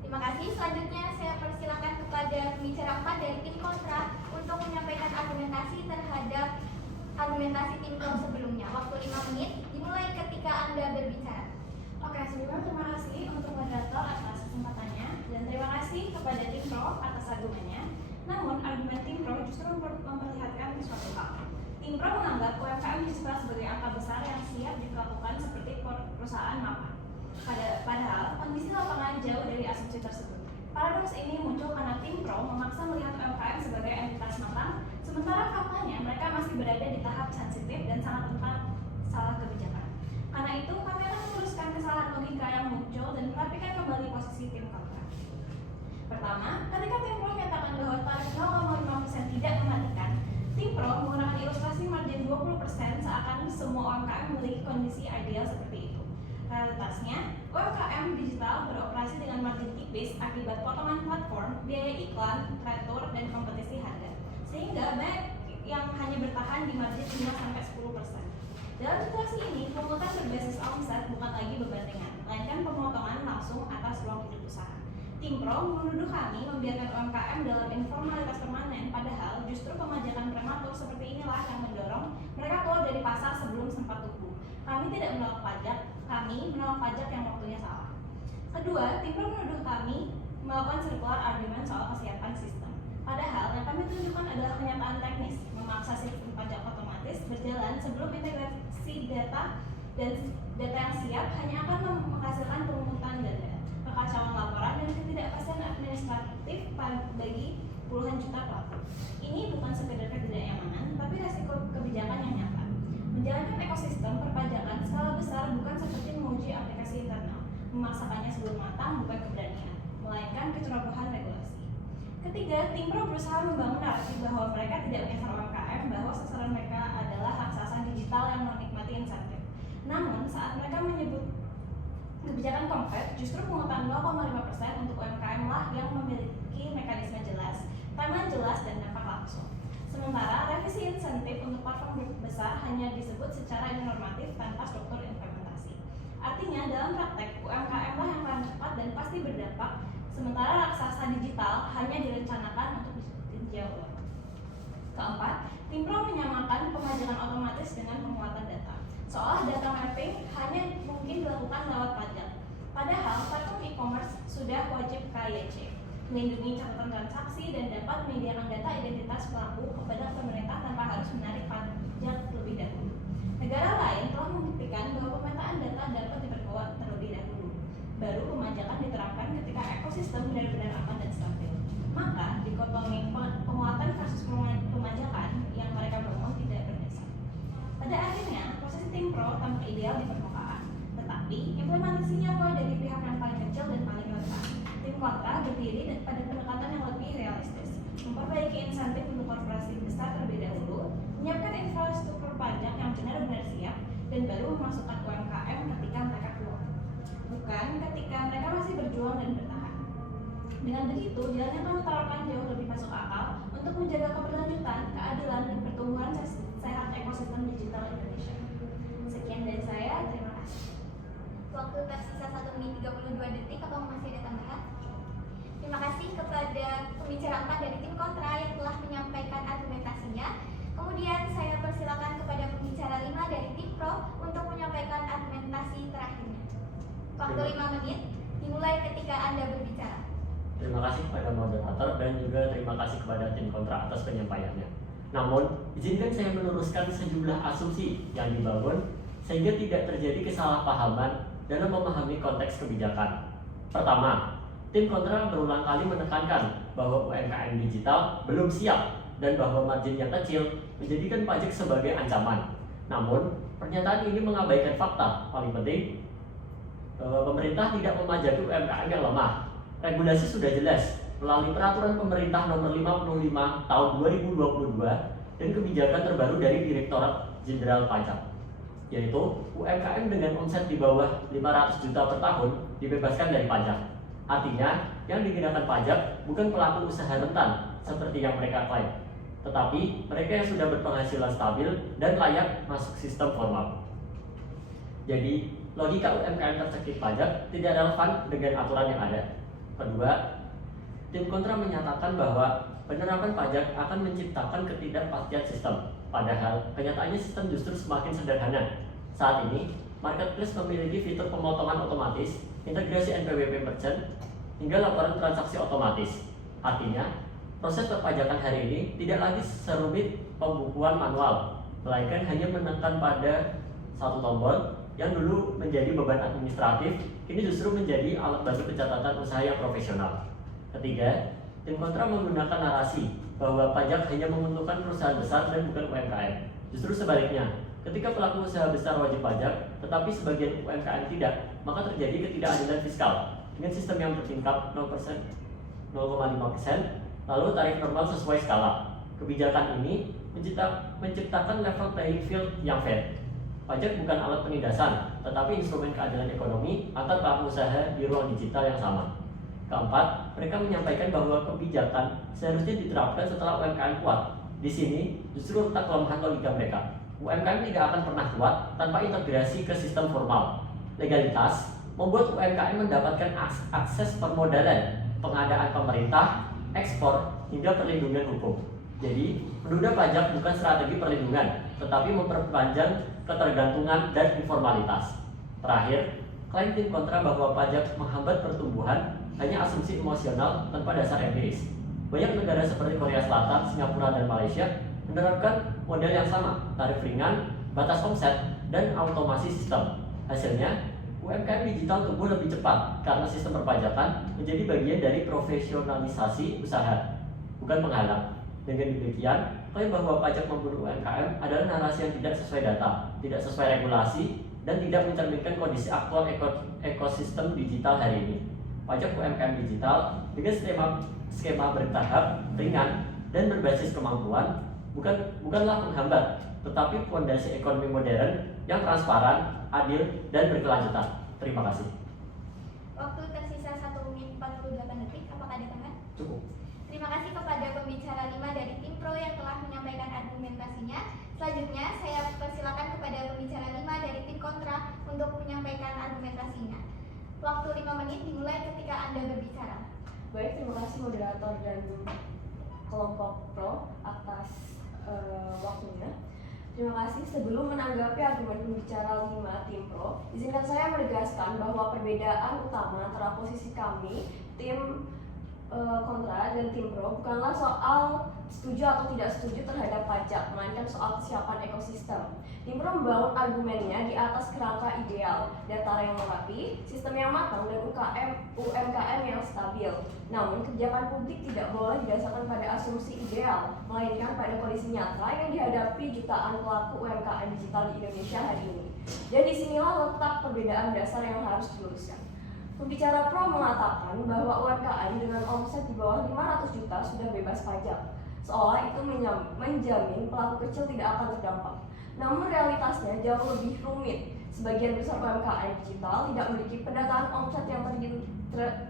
Terima kasih. Selanjutnya saya persilakan kepada pembicara 4 dari Tim Kontra untuk menyampaikan argumentasi terhadap argumentasi Tim Pro sebelumnya. Waktu 5 menit dimulai ketika Anda berbicara. Oke, sebelumnya terima kasih untuk moderator atas kesempatannya dan terima kasih kepada Tim Pro atas argumennya. Namun, argumen Tim Pro justru memperlihatkan suatu hal. Tim Pro menganggap UMKM digital sebagai angka besar yang siap dilakukan seperti perusahaan mapan. Padahal, kondisi lapangan jauh dari asumsi tersebut. Paradoks ini muncul karena Tim Pro memaksa melihat UMKM sebagai entitas matang, sementara faktanya mereka masih berada di tahap sensitif dan sangat rentan salah kebijakan. Karena itu, kami akan meluruskan kesalahan logika yang muncul dan merapikan kembali posisi Tim kontra. Pertama, ketika Tim Pro menyatakan bahwa tarif 0,5% tidak mematikan, Tim Pro menggunakan ilustrasi margin 20% seakan semua UMKM memiliki kondisi ideal seperti itu. Realitasnya, UMKM digital beroperasi dengan margin tipis akibat potongan platform, biaya iklan, retur, dan kompetisi harga. Sehingga banyak yang hanya bertahan di margin 5-10%. Dalam situasi ini, pemungutan berbasis omset bukan lagi beban ringan, melainkan pemotongan langsung atas ruang hidup usaha. Tim Pro menuduh kami membiarkan UMKM dalam informalitas permanen, padahal justru pemajakan prematur seperti inilah yang mendorong mereka keluar dari pasar sebelum sempat tumbuh. Kami tidak menolak pajak, kami menolak pajak yang waktunya salah. Kedua, Tim Pro menuduh kami melakukan sirkular argumen soal kesiapan sistem. Padahal yang kami tunjukkan adalah kenyataan teknis, memaksa sistem pajak otomatis berjalan sebelum integrasi data dan data yang siap hanya akan menghasilkan pemungutan data, kekacauan laporan, dan ketidakpastian administratif bagi puluhan juta pelaku. Ini bukan sekedar ketidaknyamanan, tapi resiko kebijakan yang nyata. Menjalankan ekosistem perpajakan skala besar bukan seperti menguji aplikasi internal, memaksakannya sebelum matang bukan keberanian, melainkan kecerobohan regulasi. Ketiga, Tim Pro berusaha membangun narasi bahwa mereka tidak menyasar UMKM, bahwa sasaran mereka adalah raksasa digital yang menikmati insentif. Namun, saat mereka menyebut kebijakan konkret, justru pungutan 0,5% untuk UMKM lah yang memiliki mekanisme jelas, timeline jelas, dan dampak langsung. Sementara, revisi insentif untuk platform besar hanya disebut secara normatif tanpa struktur implementasi. Artinya, dalam praktek, UMKM lah yang paling cepat dan pasti berdampak, sementara raksasa digital hanya direncanakan untuk ditinjau ulang. Keempat, Tim Pro menyamakan pemajakan otomatis dengan penguatan data. Seolah data mapping hanya mungkin dilakukan lewat pajak. Padahal, platform e-commerce sudah wajib KYC. melindungi catatan transaksi, dan dapat menyediakan data identitas pelaku kepada pemerintah tanpa harus menarik pajak terlebih dahulu. Negara lain telah membuktikan bahwa pemetaan data dapat diperkuat terlebih dahulu. Baru pemajakan diterapkan ketika ekosistem benar-benar aman dan stabil. Maka dikotomi penguatan versus pemajakan yang mereka bangun tidak berdasar. Pada akhirnya, posisi tim pro tampak ideal di permukaan, tetapi implementasinya mulai dari pihak yang paling kecil dan paling rentan. Tim kontra berdiri pada pendekatan yang lebih realistis, memperbaiki insentif untuk korporasi besar terlebih dahulu, menyiapkan infrastruktur pajak yang benar-benar siap, dan baru memasukkan UMKM ketika mereka keluar, bukan ketika mereka masih berjuang dan bertahan. Dengan begitu, jalan yang kami tawarkan jauh lebih masuk akal untuk menjaga keberlanjutan, keadilan, dan pertumbuhan sehat ekosistem digital Indonesia. Sekian dari saya, terima kasih. Waktu tersisa 1 menit 32 detik, apakah masih ada tambahan? Terima kasih kepada pembicara 4 dari tim kontra yang telah menyampaikan argumentasinya. Kemudian saya persilakan kepada pembicara 5 dari tim pro untuk menyampaikan argumentasi terakhirnya. Waktu 5 menit dimulai ketika Anda berbicara. Terima kasih kepada moderator dan juga terima kasih kepada tim kontra atas penyampaiannya. Namun, izinkan saya meluruskan sejumlah asumsi yang dibangun sehingga tidak terjadi kesalahpahaman dalam memahami konteks kebijakan. Pertama, tim kontra berulang kali menekankan bahwa UMKM digital belum siap dan bahwa margin yang kecil menjadikan pajak sebagai ancaman. Namun, pernyataan ini mengabaikan fakta paling penting bahwa pemerintah tidak memajaki UMKM yang lemah. Regulasi sudah jelas melalui Peraturan Pemerintah Nomor 55 Tahun 2022 dan kebijakan terbaru dari Direktorat Jenderal Pajak, yaitu UMKM dengan omset di bawah 500 juta per tahun dibebaskan dari pajak. Artinya, yang dikenakan pajak bukan pelaku usaha rentan seperti yang mereka klaim, tetapi mereka yang sudah berpenghasilan stabil dan layak masuk sistem formal. Jadi, logika UMKM tercekik pajak tidak relevan dengan aturan yang ada. Kedua, tim kontra menyatakan bahwa penerapan pajak akan menciptakan ketidakpastian sistem. Padahal, kenyataannya sistem justru semakin sederhana. Saat ini, marketplace memiliki fitur pemotongan otomatis, integrasi NPWP merchant, hingga laporan transaksi otomatis. Artinya, proses perpajakan hari ini tidak lagi serumit pembukuan manual, melainkan hanya menekan pada satu tombol yang dulu menjadi beban administratif, kini justru menjadi alat bantu pencatatan usaha yang profesional. Ketiga, tim kontra menggunakan narasi bahwa pajak hanya menguntungkan perusahaan besar dan bukan UMKM. Justru sebaliknya, ketika pelaku usaha besar wajib pajak, tetapi sebagian UMKM tidak, maka terjadi ketidakadilan fiskal dengan sistem yang bertingkat 0%, 0,5%, lalu tarif normal sesuai skala. Kebijakan ini menciptakan level playing field yang fair. Pajak bukan alat penindasan, tetapi instrumen keadilan ekonomi antar pelaku usaha di ruang digital yang sama. Keempat, mereka menyampaikan bahwa kebijakan seharusnya diterapkan setelah UMKM kuat. Di sini justru letak kelemahan logika mereka. UMKM tidak akan pernah kuat tanpa integrasi ke sistem formal. Legalitas membuat UMKM mendapatkan akses permodalan, pengadaan pemerintah, ekspor, hingga perlindungan hukum. Jadi, menunda pajak bukan strategi perlindungan, tetapi memperpanjang ketergantungan dan informalitas. Terakhir, klaim tim kontra bahwa pajak menghambat pertumbuhan hanya asumsi emosional tanpa dasar empiris. Banyak negara seperti Korea Selatan, Singapura, dan Malaysia menerapkan model yang sama, tarif ringan, batas omset, dan automasi sistem. Hasilnya, UMKM digital tumbuh lebih cepat karena sistem perpajakan menjadi bagian dari profesionalisasi usaha, bukan penghalang. Dengan demikian, klaim bahwa pajak membunuh UMKM adalah narasi yang tidak sesuai data, tidak sesuai regulasi, dan tidak mencerminkan kondisi aktual ekosistem digital hari ini. Pajak UMKM digital dengan skema bertahap, ringan, dan berbasis kemampuan bukanlah penghambat, tetapi fondasi ekonomi modern yang transparan, adil, dan berkelanjutan. Terima kasih. Waktu tersisa 1 menit 48 detik, apakah ada tambahan? Cukup. Terima kasih kepada pembicara 5 dari tim pro yang telah menyampaikan argumentasinya. Selanjutnya, saya persilakan kepada pembicara 5 dari tim kontra untuk menyampaikan argumentasinya. Waktu 5 menit dimulai ketika Anda berbicara. Baik, terima kasih moderator dan kelompok pro atas waktunya. Terima kasih. Sebelum menanggapi argumen pembicara 5 tim pro, izinkan saya menegaskan bahwa perbedaan utama antara posisi kami, tim kontra dan tim pro bukanlah soal setuju atau tidak setuju terhadap pajak, melainkan soal kesiapan ekosistem. Tim pro membangun argumennya di atas kerangka ideal, data yang rapi, sistem yang matang, dan UMKM yang stabil. Namun, kebijakan publik tidak boleh didasarkan pada asumsi ideal, melainkan pada kondisi nyata yang dihadapi jutaan pelaku UMKM digital di Indonesia hari ini. Dan disinilah letak perbedaan dasar yang harus diluruskan. Pembicara pro mengatakan bahwa UMKM dengan omset di bawah 500 juta sudah bebas pajak, seolah itu menjamin pelaku kecil tidak akan terdampak. Namun realitasnya jauh lebih rumit. Sebagian besar UMKM digital tidak memiliki pendataan omset yang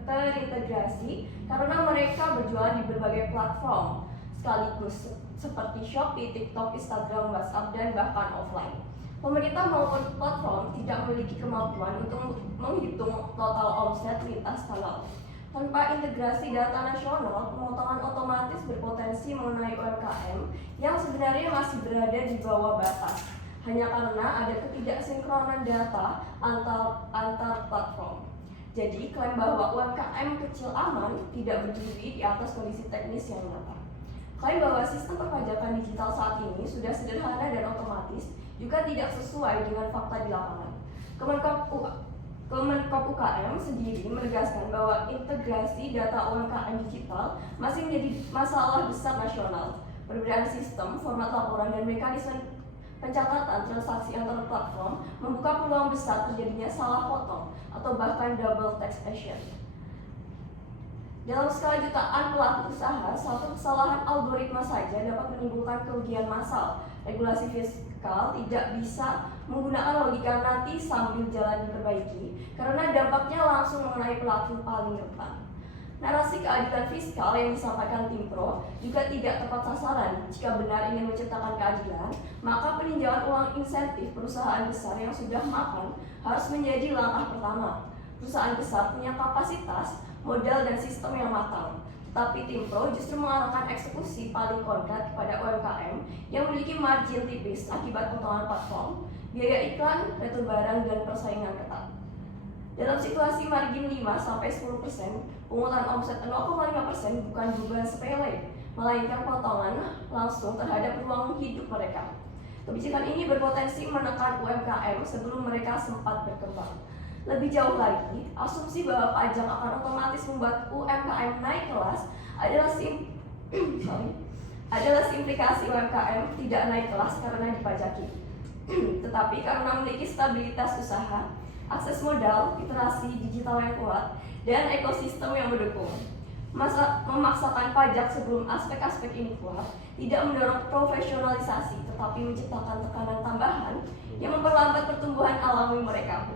terintegrasi karena mereka berjualan di berbagai platform sekaligus seperti Shopee, TikTok, Instagram, WhatsApp, dan bahkan offline. Pemerintah maupun platform tidak memiliki kemampuan untuk menghitung total omset lintas kanal. Tanpa integrasi data nasional, pemotongan otomatis berpotensi mengenai UMKM yang sebenarnya masih berada di bawah batas, hanya karena ada ketidaksinkronan data antar platform. Jadi, klaim bahwa UMKM kecil aman tidak berdiri di atas kondisi teknis yang nyata. Klaim bahwa sistem perpajakan digital saat ini sudah sederhana dan otomatis juga tidak sesuai dengan fakta di lapangan. Kemenkop UKM sendiri menegaskan bahwa integrasi data UMKM digital masih menjadi masalah besar nasional. Perbedaan sistem, format laporan, dan mekanisme pencatatan transaksi antar platform membuka peluang besar terjadinya salah potong atau bahkan double taxation. Dalam skala jutaan pelaku usaha, satu kesalahan algoritma saja dapat menimbulkan kerugian massal. Regulasi fiskal tidak bisa menggunakan logika nanti sambil jalan diperbaiki, karena dampaknya langsung mengenai pelaku paling rentan. Narasi keadilan fiskal yang disampaikan tim pro juga tidak tepat sasaran. Jika benar ingin menciptakan keadilan, maka peninjauan uang insentif perusahaan besar yang sudah mapan harus menjadi langkah pertama. Perusahaan besar punya kapasitas, modal, dan sistem yang matang. Tetapi tim pro justru mengarahkan eksekusi paling konkret kepada UMKM yang memiliki margin tipis akibat potongan platform, biaya iklan, retur barang, dan persaingan ketat. Dalam situasi margin 5-10%, pungutan omset 0,5% bukan beban sepele, melainkan potongan langsung terhadap ruang hidup mereka. Kebijakan ini berpotensi menekan UMKM sebelum mereka sempat berkembang. Lebih jauh lagi, asumsi bahwa pajak akan otomatis membuat UMKM naik kelas adalah simplikasi UMKM tidak naik kelas karena dipajaki, tetapi karena memiliki stabilitas usaha, akses modal, literasi digital yang kuat, dan ekosistem yang mendukung. Memaksakan pajak sebelum aspek-aspek ini kuat tidak mendorong profesionalisasi, tetapi menciptakan tekanan tambahan yang memperlambat pertumbuhan alami mereka.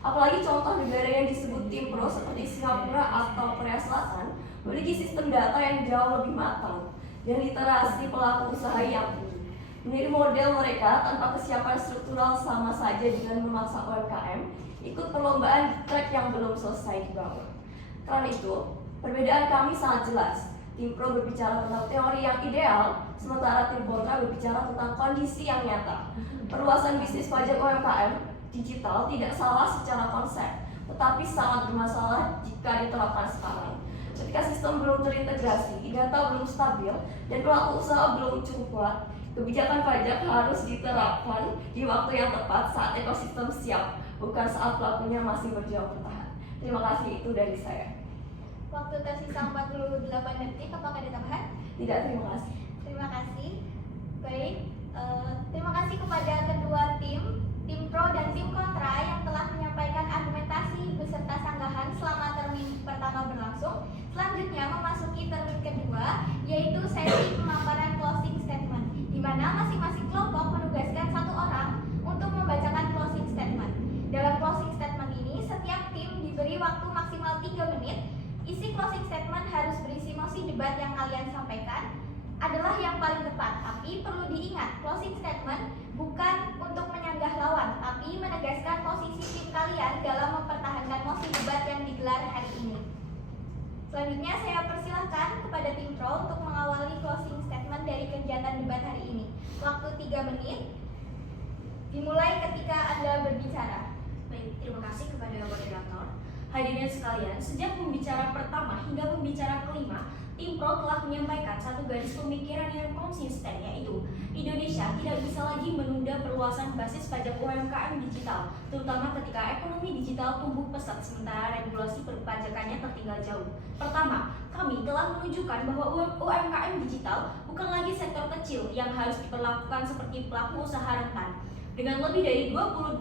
Apalagi contoh negara yang disebut tim pro seperti Singapura atau Korea Selatan memiliki sistem data yang jauh lebih matang dan literasi pelaku usaha yang tinggi. Meniru model mereka tanpa kesiapan struktural sama saja dengan memaksa UMKM ikut perlombaan track yang belum selesai dibangun. Karena itu, perbedaan kami sangat jelas. Tim pro berbicara tentang teori yang ideal, sementara tim kontra berbicara tentang kondisi yang nyata. Perluasan bisnis pajak UMKM digital tidak salah secara konsep, tetapi sangat bermasalah jika diterapkan sekarang. Ketika sistem belum terintegrasi, data belum stabil, dan pelaku usaha belum cukup kuat, kebijakan pajak harus diterapkan di waktu yang tepat saat ekosistem siap, bukan saat pelakunya masih berjuang bertahan. Terima kasih, itu dari saya. Waktu tersisa 48 detik, apakah ada tambahan? Tidak, terima kasih. Terima kasih. Baik, terima kasih kepada kedua tim pro dan tim kontra yang telah menyampaikan argumentasi beserta sanggahan selama termin pertama berlangsung. Selanjutnya memasuki termin kedua, yaitu sesi pemaparan closing statement, di mana masing-masing kelompok menugaskan satu orang untuk membacakan closing statement. Dalam closing statement ini, setiap tim diberi waktu maksimal 3 menit. Isi closing statement harus berisi mosi debat yang kalian sampaikan adalah yang paling tepat, tapi perlu diingat, closing statement bukan untuk menyanggah lawan, tapi menegaskan posisi tim kalian dalam mempertahankan mosi debat yang digelar hari ini. Selanjutnya saya persilahkan kepada tim pro untuk mengawali closing statement dari kegiatan debat hari ini. Waktu 3 menit, dimulai ketika Anda berbicara. Baik, terima kasih kepada moderator. Hadirin sekalian, sejak pembicara pertama hingga pembicara kelima, Tim Pro telah menyampaikan satu garis pemikiran yang konsisten, yaitu Indonesia tidak bisa lagi menunda perluasan basis pajak UMKM digital, terutama ketika ekonomi digital tumbuh pesat sementara regulasi perpajakannya tertinggal jauh. Pertama, kami telah menunjukkan bahwa UMKM digital bukan lagi sektor kecil yang harus diperlakukan seperti pelaku usaha rentan. Dengan lebih dari 22,9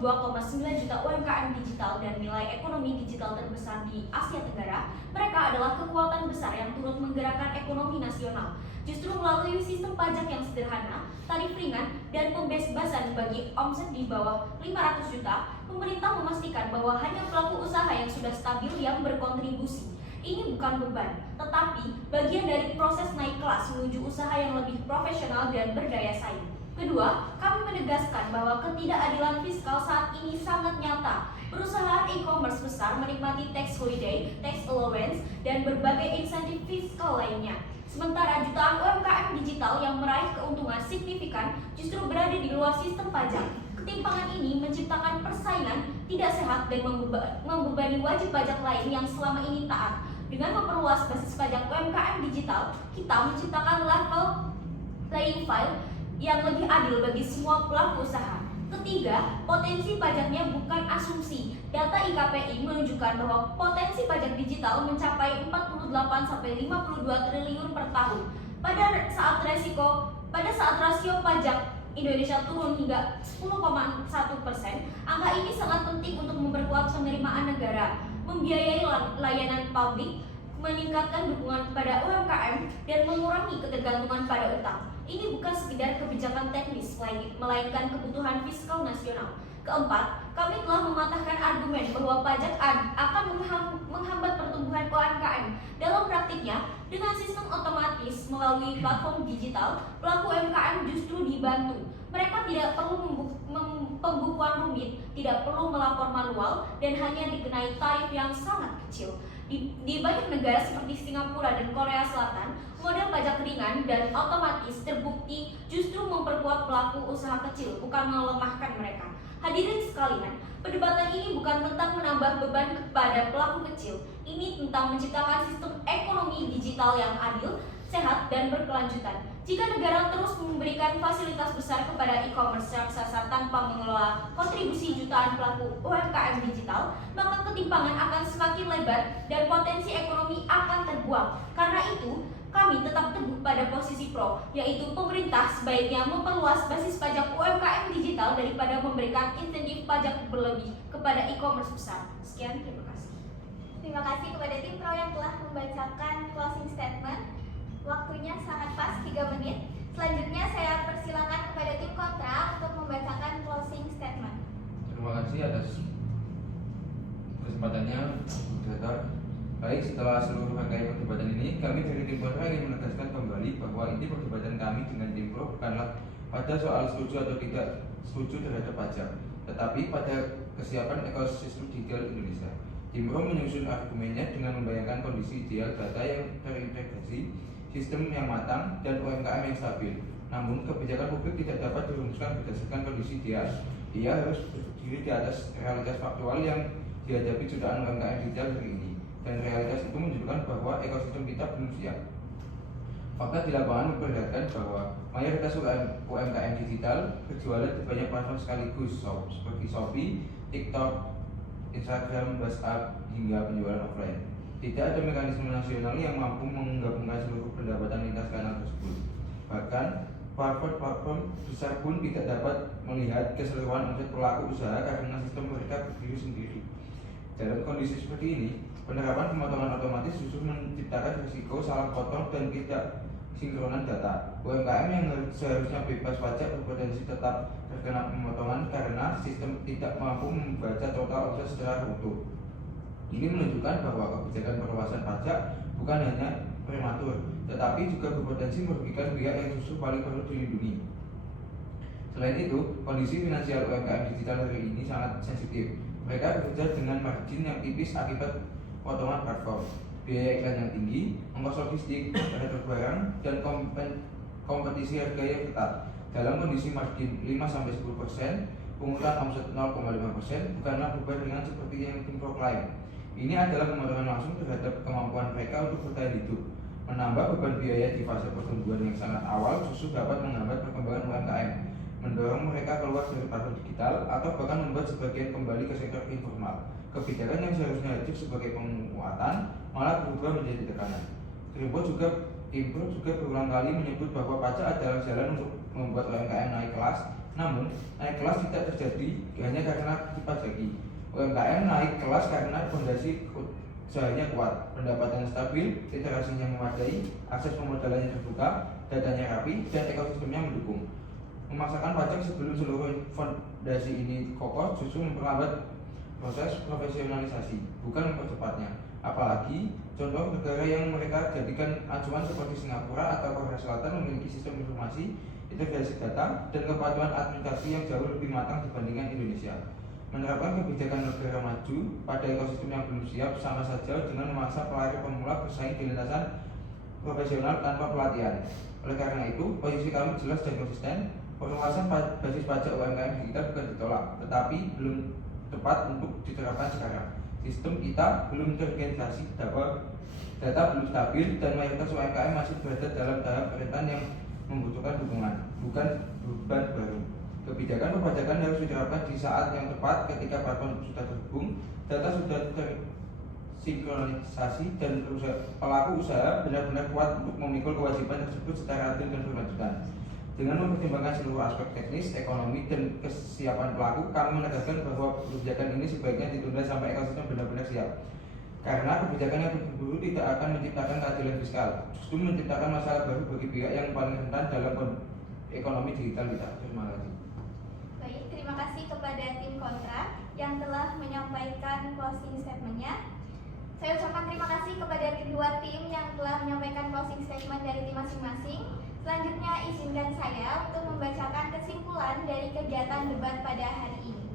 juta UMKM digital dan nilai ekonomi digital terbesar di Asia Tenggara, mereka adalah kekuatan besar yang turut menggerakkan ekonomi nasional. Justru melalui sistem pajak yang sederhana, tarif ringan, dan pembebasan bagi omset di bawah 500 juta, pemerintah memastikan bahwa hanya pelaku usaha yang sudah stabil yang berkontribusi. Ini bukan beban, tetapi bagian dari proses naik kelas menuju usaha yang lebih profesional dan berdaya saing. Kedua, kami menegaskan bahwa ketidakadilan fiskal saat ini sangat nyata. Perusahaan e-commerce besar menikmati tax holiday, tax allowance, dan berbagai insentif fiskal lainnya. Sementara jutaan UMKM digital yang meraih keuntungan signifikan justru berada di luar sistem pajak. Ketimpangan ini menciptakan persaingan tidak sehat dan membebani wajib pajak lain yang selama ini taat. Dengan memperluas basis pajak UMKM digital, kita menciptakan level playing field yang lebih adil bagi semua pelaku usaha. Ketiga, potensi pajaknya bukan asumsi. Data IKPI menunjukkan bahwa potensi pajak digital mencapai 48-52 triliun per tahun. Pada saat rasio pajak Indonesia turun hingga 10,1%, angka ini sangat penting untuk memperkuat penerimaan negara, membiayai layanan publik, meningkatkan dukungan kepada UMKM, dan mengurangi ketergantungan pada utang. Ini bukan sekedar kebijakan teknis, melainkan kebutuhan fiskal nasional. Keempat, kami telah mematahkan argumen bahwa pajak akan menghambat pertumbuhan UMKM. Dalam praktiknya, dengan sistem otomatis melalui platform digital, pelaku UMKM justru dibantu. Mereka tidak perlu pembukuan rumit, tidak perlu melapor manual, dan hanya dikenai tarif yang sangat kecil. Di banyak negara seperti Singapura dan Korea Selatan, model pajak ringan dan otomatis terbukti justru memperkuat pelaku usaha kecil, bukan melemahkan mereka. Hadirin sekalian, perdebatan ini bukan tentang menambah beban kepada pelaku kecil. Ini tentang menciptakan sistem ekonomi digital yang adil, sehat, dan berkelanjutan. Jika negara terus memberikan fasilitas besar kepada e-commerce raksasa tanpa mengelola kontribusi jutaan pelaku UMKM digital, maka ketimpangan akan semakin lebar dan potensi ekonomi akan terbuang. Karena itu, kami tetap teguh pada posisi pro, yaitu pemerintah sebaiknya memperluas basis pajak UMKM digital daripada memberikan insentif pajak berlebih kepada e-commerce besar. Sekian, terima kasih. Terima kasih kepada tim pro yang telah membacakan closing statement. Waktunya sangat pas, 3 menit. Selanjutnya saya persilakan kepada tim kontra untuk membacakan closing statement. Terima kasih atas kesempatannya, moderator. Baik, setelah seluruh rangkaian perdebatan ini, kami dari tim kontra ingin menegaskan kembali bahwa inti perdebatan kami dengan tim pro bukanlah pada soal setuju atau tidak setuju terhadap pajak, tetapi pada kesiapan ekosistem digital Indonesia. Tim pro menyusun argumennya dengan membayangkan kondisi ideal data yang terintegrasi, sistem yang matang, dan UMKM yang stabil. Namun, kebijakan publik tidak dapat dirumuskan berdasarkan kondisi ideal. Ia harus berdiri di atas realitas faktual yang dihadapi jutaan UMKM digital hari ini. Dan realitas itu menunjukkan bahwa ekosistem kita belum siap. Fakta di lapangan memperlihatkan bahwa mayoritas UMKM digital berjualan di banyak platform sekaligus, seperti Shopee, TikTok, Instagram, WhatsApp, hingga penjualan offline. Tidak ada mekanisme nasional yang mampu menggabungkan seluruh pendapatan lintas kanal tersebut. Bahkan, platform besar pun tidak dapat melihat keseluruhan omset pelaku usaha karena sistem mereka berdiri sendiri. Dalam kondisi seperti ini, penerapan pemotongan otomatis justru menciptakan risiko salah potong dan tidak sinkronan data. UMKM yang seharusnya bebas pajak berpotensi tetap terkena pemotongan karena sistem tidak mampu membaca total omset secara utuh. Ini menunjukkan bahwa kebijakan perluasan pajak bukan hanya prematur, tetapi juga berpotensi merugikan pihak yang justru paling perlu dilindungi. Selain itu, kondisi finansial UMKM digital hari ini sangat sensitif. Mereka bekerja dengan margin yang tipis akibat potongan platform, biaya iklan yang tinggi, ongkos logistik terhadap barang, dan kompetisi harga yang ketat. Dalam kondisi margin 5-10%, pungutan omset 0,5% bukanlah beban ringan seperti yang tim pro klaim. Ini adalah pengaruhan langsung terhadap kemampuan mereka untuk bertahan hidup. Menambah beban biaya di fase pertumbuhan yang sangat awal justru dapat menghambat perkembangan UMKM, mendorong mereka keluar dari platform digital atau bahkan membuat sebagian kembali ke sektor informal. Kebijakan yang seharusnya hadir sebagai penguatan malah berubah menjadi tekanan. Timpro juga berulang kali menyebut bahwa pajak adalah jalan untuk membuat UMKM naik kelas. Namun, naik kelas tidak terjadi hanya karena dipajaki. UMKM naik kelas karena fondasi usahanya kuat, pendapatan stabil, literasinya memadai, akses pemodalannya terbuka, datanya rapi, dan ekosistemnya mendukung. Memaksakan pajak sebelum seluruh fondasi ini kokoh justru memperlambat proses profesionalisasi, bukan mempercepatnya. Apalagi contoh negara yang mereka jadikan acuan seperti Singapura atau Korea Selatan memiliki sistem informasi, integrasi data, dan kepatuhan administrasi yang jauh lebih matang dibandingkan Indonesia. Menerapkan kebijakan negara maju pada ekosistem yang belum siap sama saja dengan memaksa pelari pemula bersaing di lintasan profesional tanpa pelatihan. Oleh karena itu, posisi kami jelas dan konsisten. Perluasan basis pajak UMKM digital bukan ditolak, tetapi belum tepat untuk diterapkan sekarang. Sistem kita belum terintegrasi, data belum stabil, dan mayoritas UMKM masih berada dalam tahap pemerintahan yang membutuhkan dukungan, bukan beban baru. Kebijakan perpajakan harus diterapkan di saat yang tepat ketika platform sudah terhubung, data sudah tersinkronisasi, dan pelaku usaha benar-benar kuat untuk memikul kewajiban tersebut secara adil dan berkelanjutan. Dengan mempertimbangkan seluruh aspek teknis, ekonomi, dan kesiapan pelaku, kami menegaskan bahwa kebijakan ini sebaiknya ditunda sampai ekosistem benar-benar siap. Karena kebijakan yang terburu tidak akan menciptakan keadilan fiskal, justru menciptakan masalah baru bagi pihak yang paling rentan dalam ekonomi digital kita. Terima kasih. Baik, terima kasih kepada tim kontra yang telah menyampaikan closing statement-nya. Saya ucapkan terima kasih kepada kedua tim yang telah menyampaikan closing statement dari tim masing-masing. Selanjutnya izinkan saya untuk membacakan kesimpulan dari kegiatan debat pada hari ini.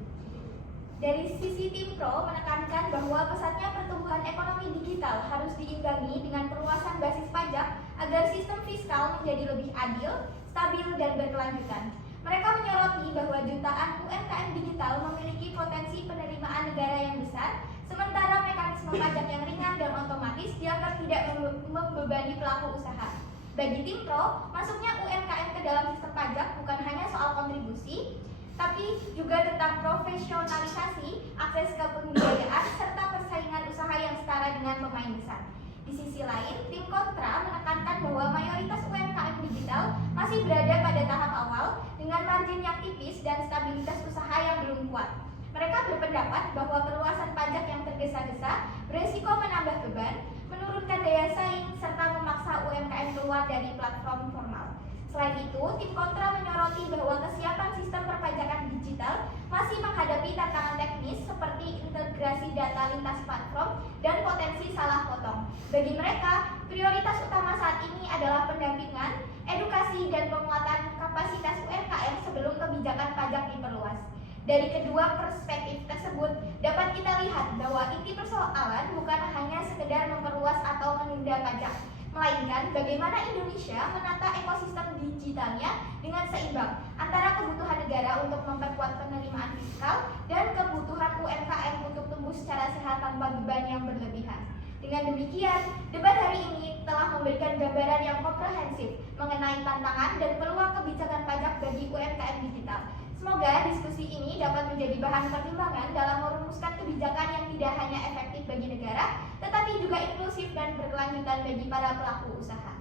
Dari sisi Timpro menekankan bahwa pesatnya pertumbuhan ekonomi digital harus diimbangi dengan perluasan basis pajak agar sistem fiskal menjadi lebih adil, stabil, dan berkelanjutan. Mereka menyoroti bahwa jutaan UMKM digital memiliki potensi penerimaan negara yang besar, sementara mekanisme pajak yang ringan dan otomatis dianggap tidak membebani pelaku usaha. Bagi Timpro, masuknya UMKM ke dalam sistem pajak bukan hanya soal kontribusi, tapi juga tentang profesionalisasi, akses ke pembiayaan, serta persaingan usaha yang setara dengan pemain besar. Di sisi lain, tim kontra menekankan bahwa mayoritas UMKM digital masih berada pada tahap awal dengan margin yang tipis dan stabilitas usaha yang belum kuat. Mereka berpendapat bahwa perluasan pajak yang tergesa-gesa beresiko menambah beban, menurunkan daya saing, serta memaksa UMKM keluar dari platform formal. Selain itu, tim kontra menyoroti bahwa kesiapan sistem perpajakan digital masih menghadapi tantangan teknis seperti integrasi data lintas platform dan potensi salah potong. Bagi mereka, prioritas utama saat ini adalah pendampingan, edukasi, dan penguatan kapasitas UMKM sebelum kebijakan pajak diperluas. Dari kedua perspektif tersebut, dapat kita lihat bahwa inti persoalan bukan hanya sekedar memperluas atau menunda pajak, melainkan bagaimana Indonesia menata ekosistem digitalnya dengan seimbang antara kebutuhan negara untuk memperkuat penerimaan fiskal dan kebutuhan UMKM untuk tumbuh secara sehat tanpa beban yang berlebihan. Dengan demikian, debat hari ini telah memberikan gambaran yang komprehensif mengenai tantangan dan peluang kebijakan pajak bagi UMKM digital. Semoga diskusi ini dapat menjadi bahan pertimbangan dalam merumuskan kebijakan yang tidak hanya efektif bagi negara, tetapi juga inklusif dan berkelanjutan bagi para pelaku usaha.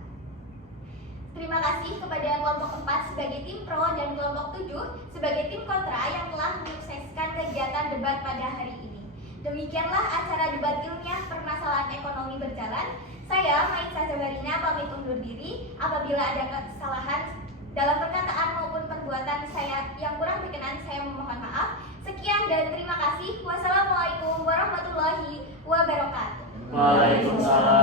Terima kasih kepada kelompok 4 sebagai tim pro dan kelompok 7 sebagai tim kontra yang telah menyukseskan kegiatan debat pada hari ini. Demikianlah acara debat ilmiah permasalahan ekonomi berjalan. Saya, Maitza Jabarina, pamit undur diri. Apabila ada kesalahan dalam perkataan maupun perbuatan saya yang kurang berkenan, saya memohon maaf. Sekian dan terima kasih. Wassalamualaikum warahmatullahi wabarakatuh. Waalaikumsalam.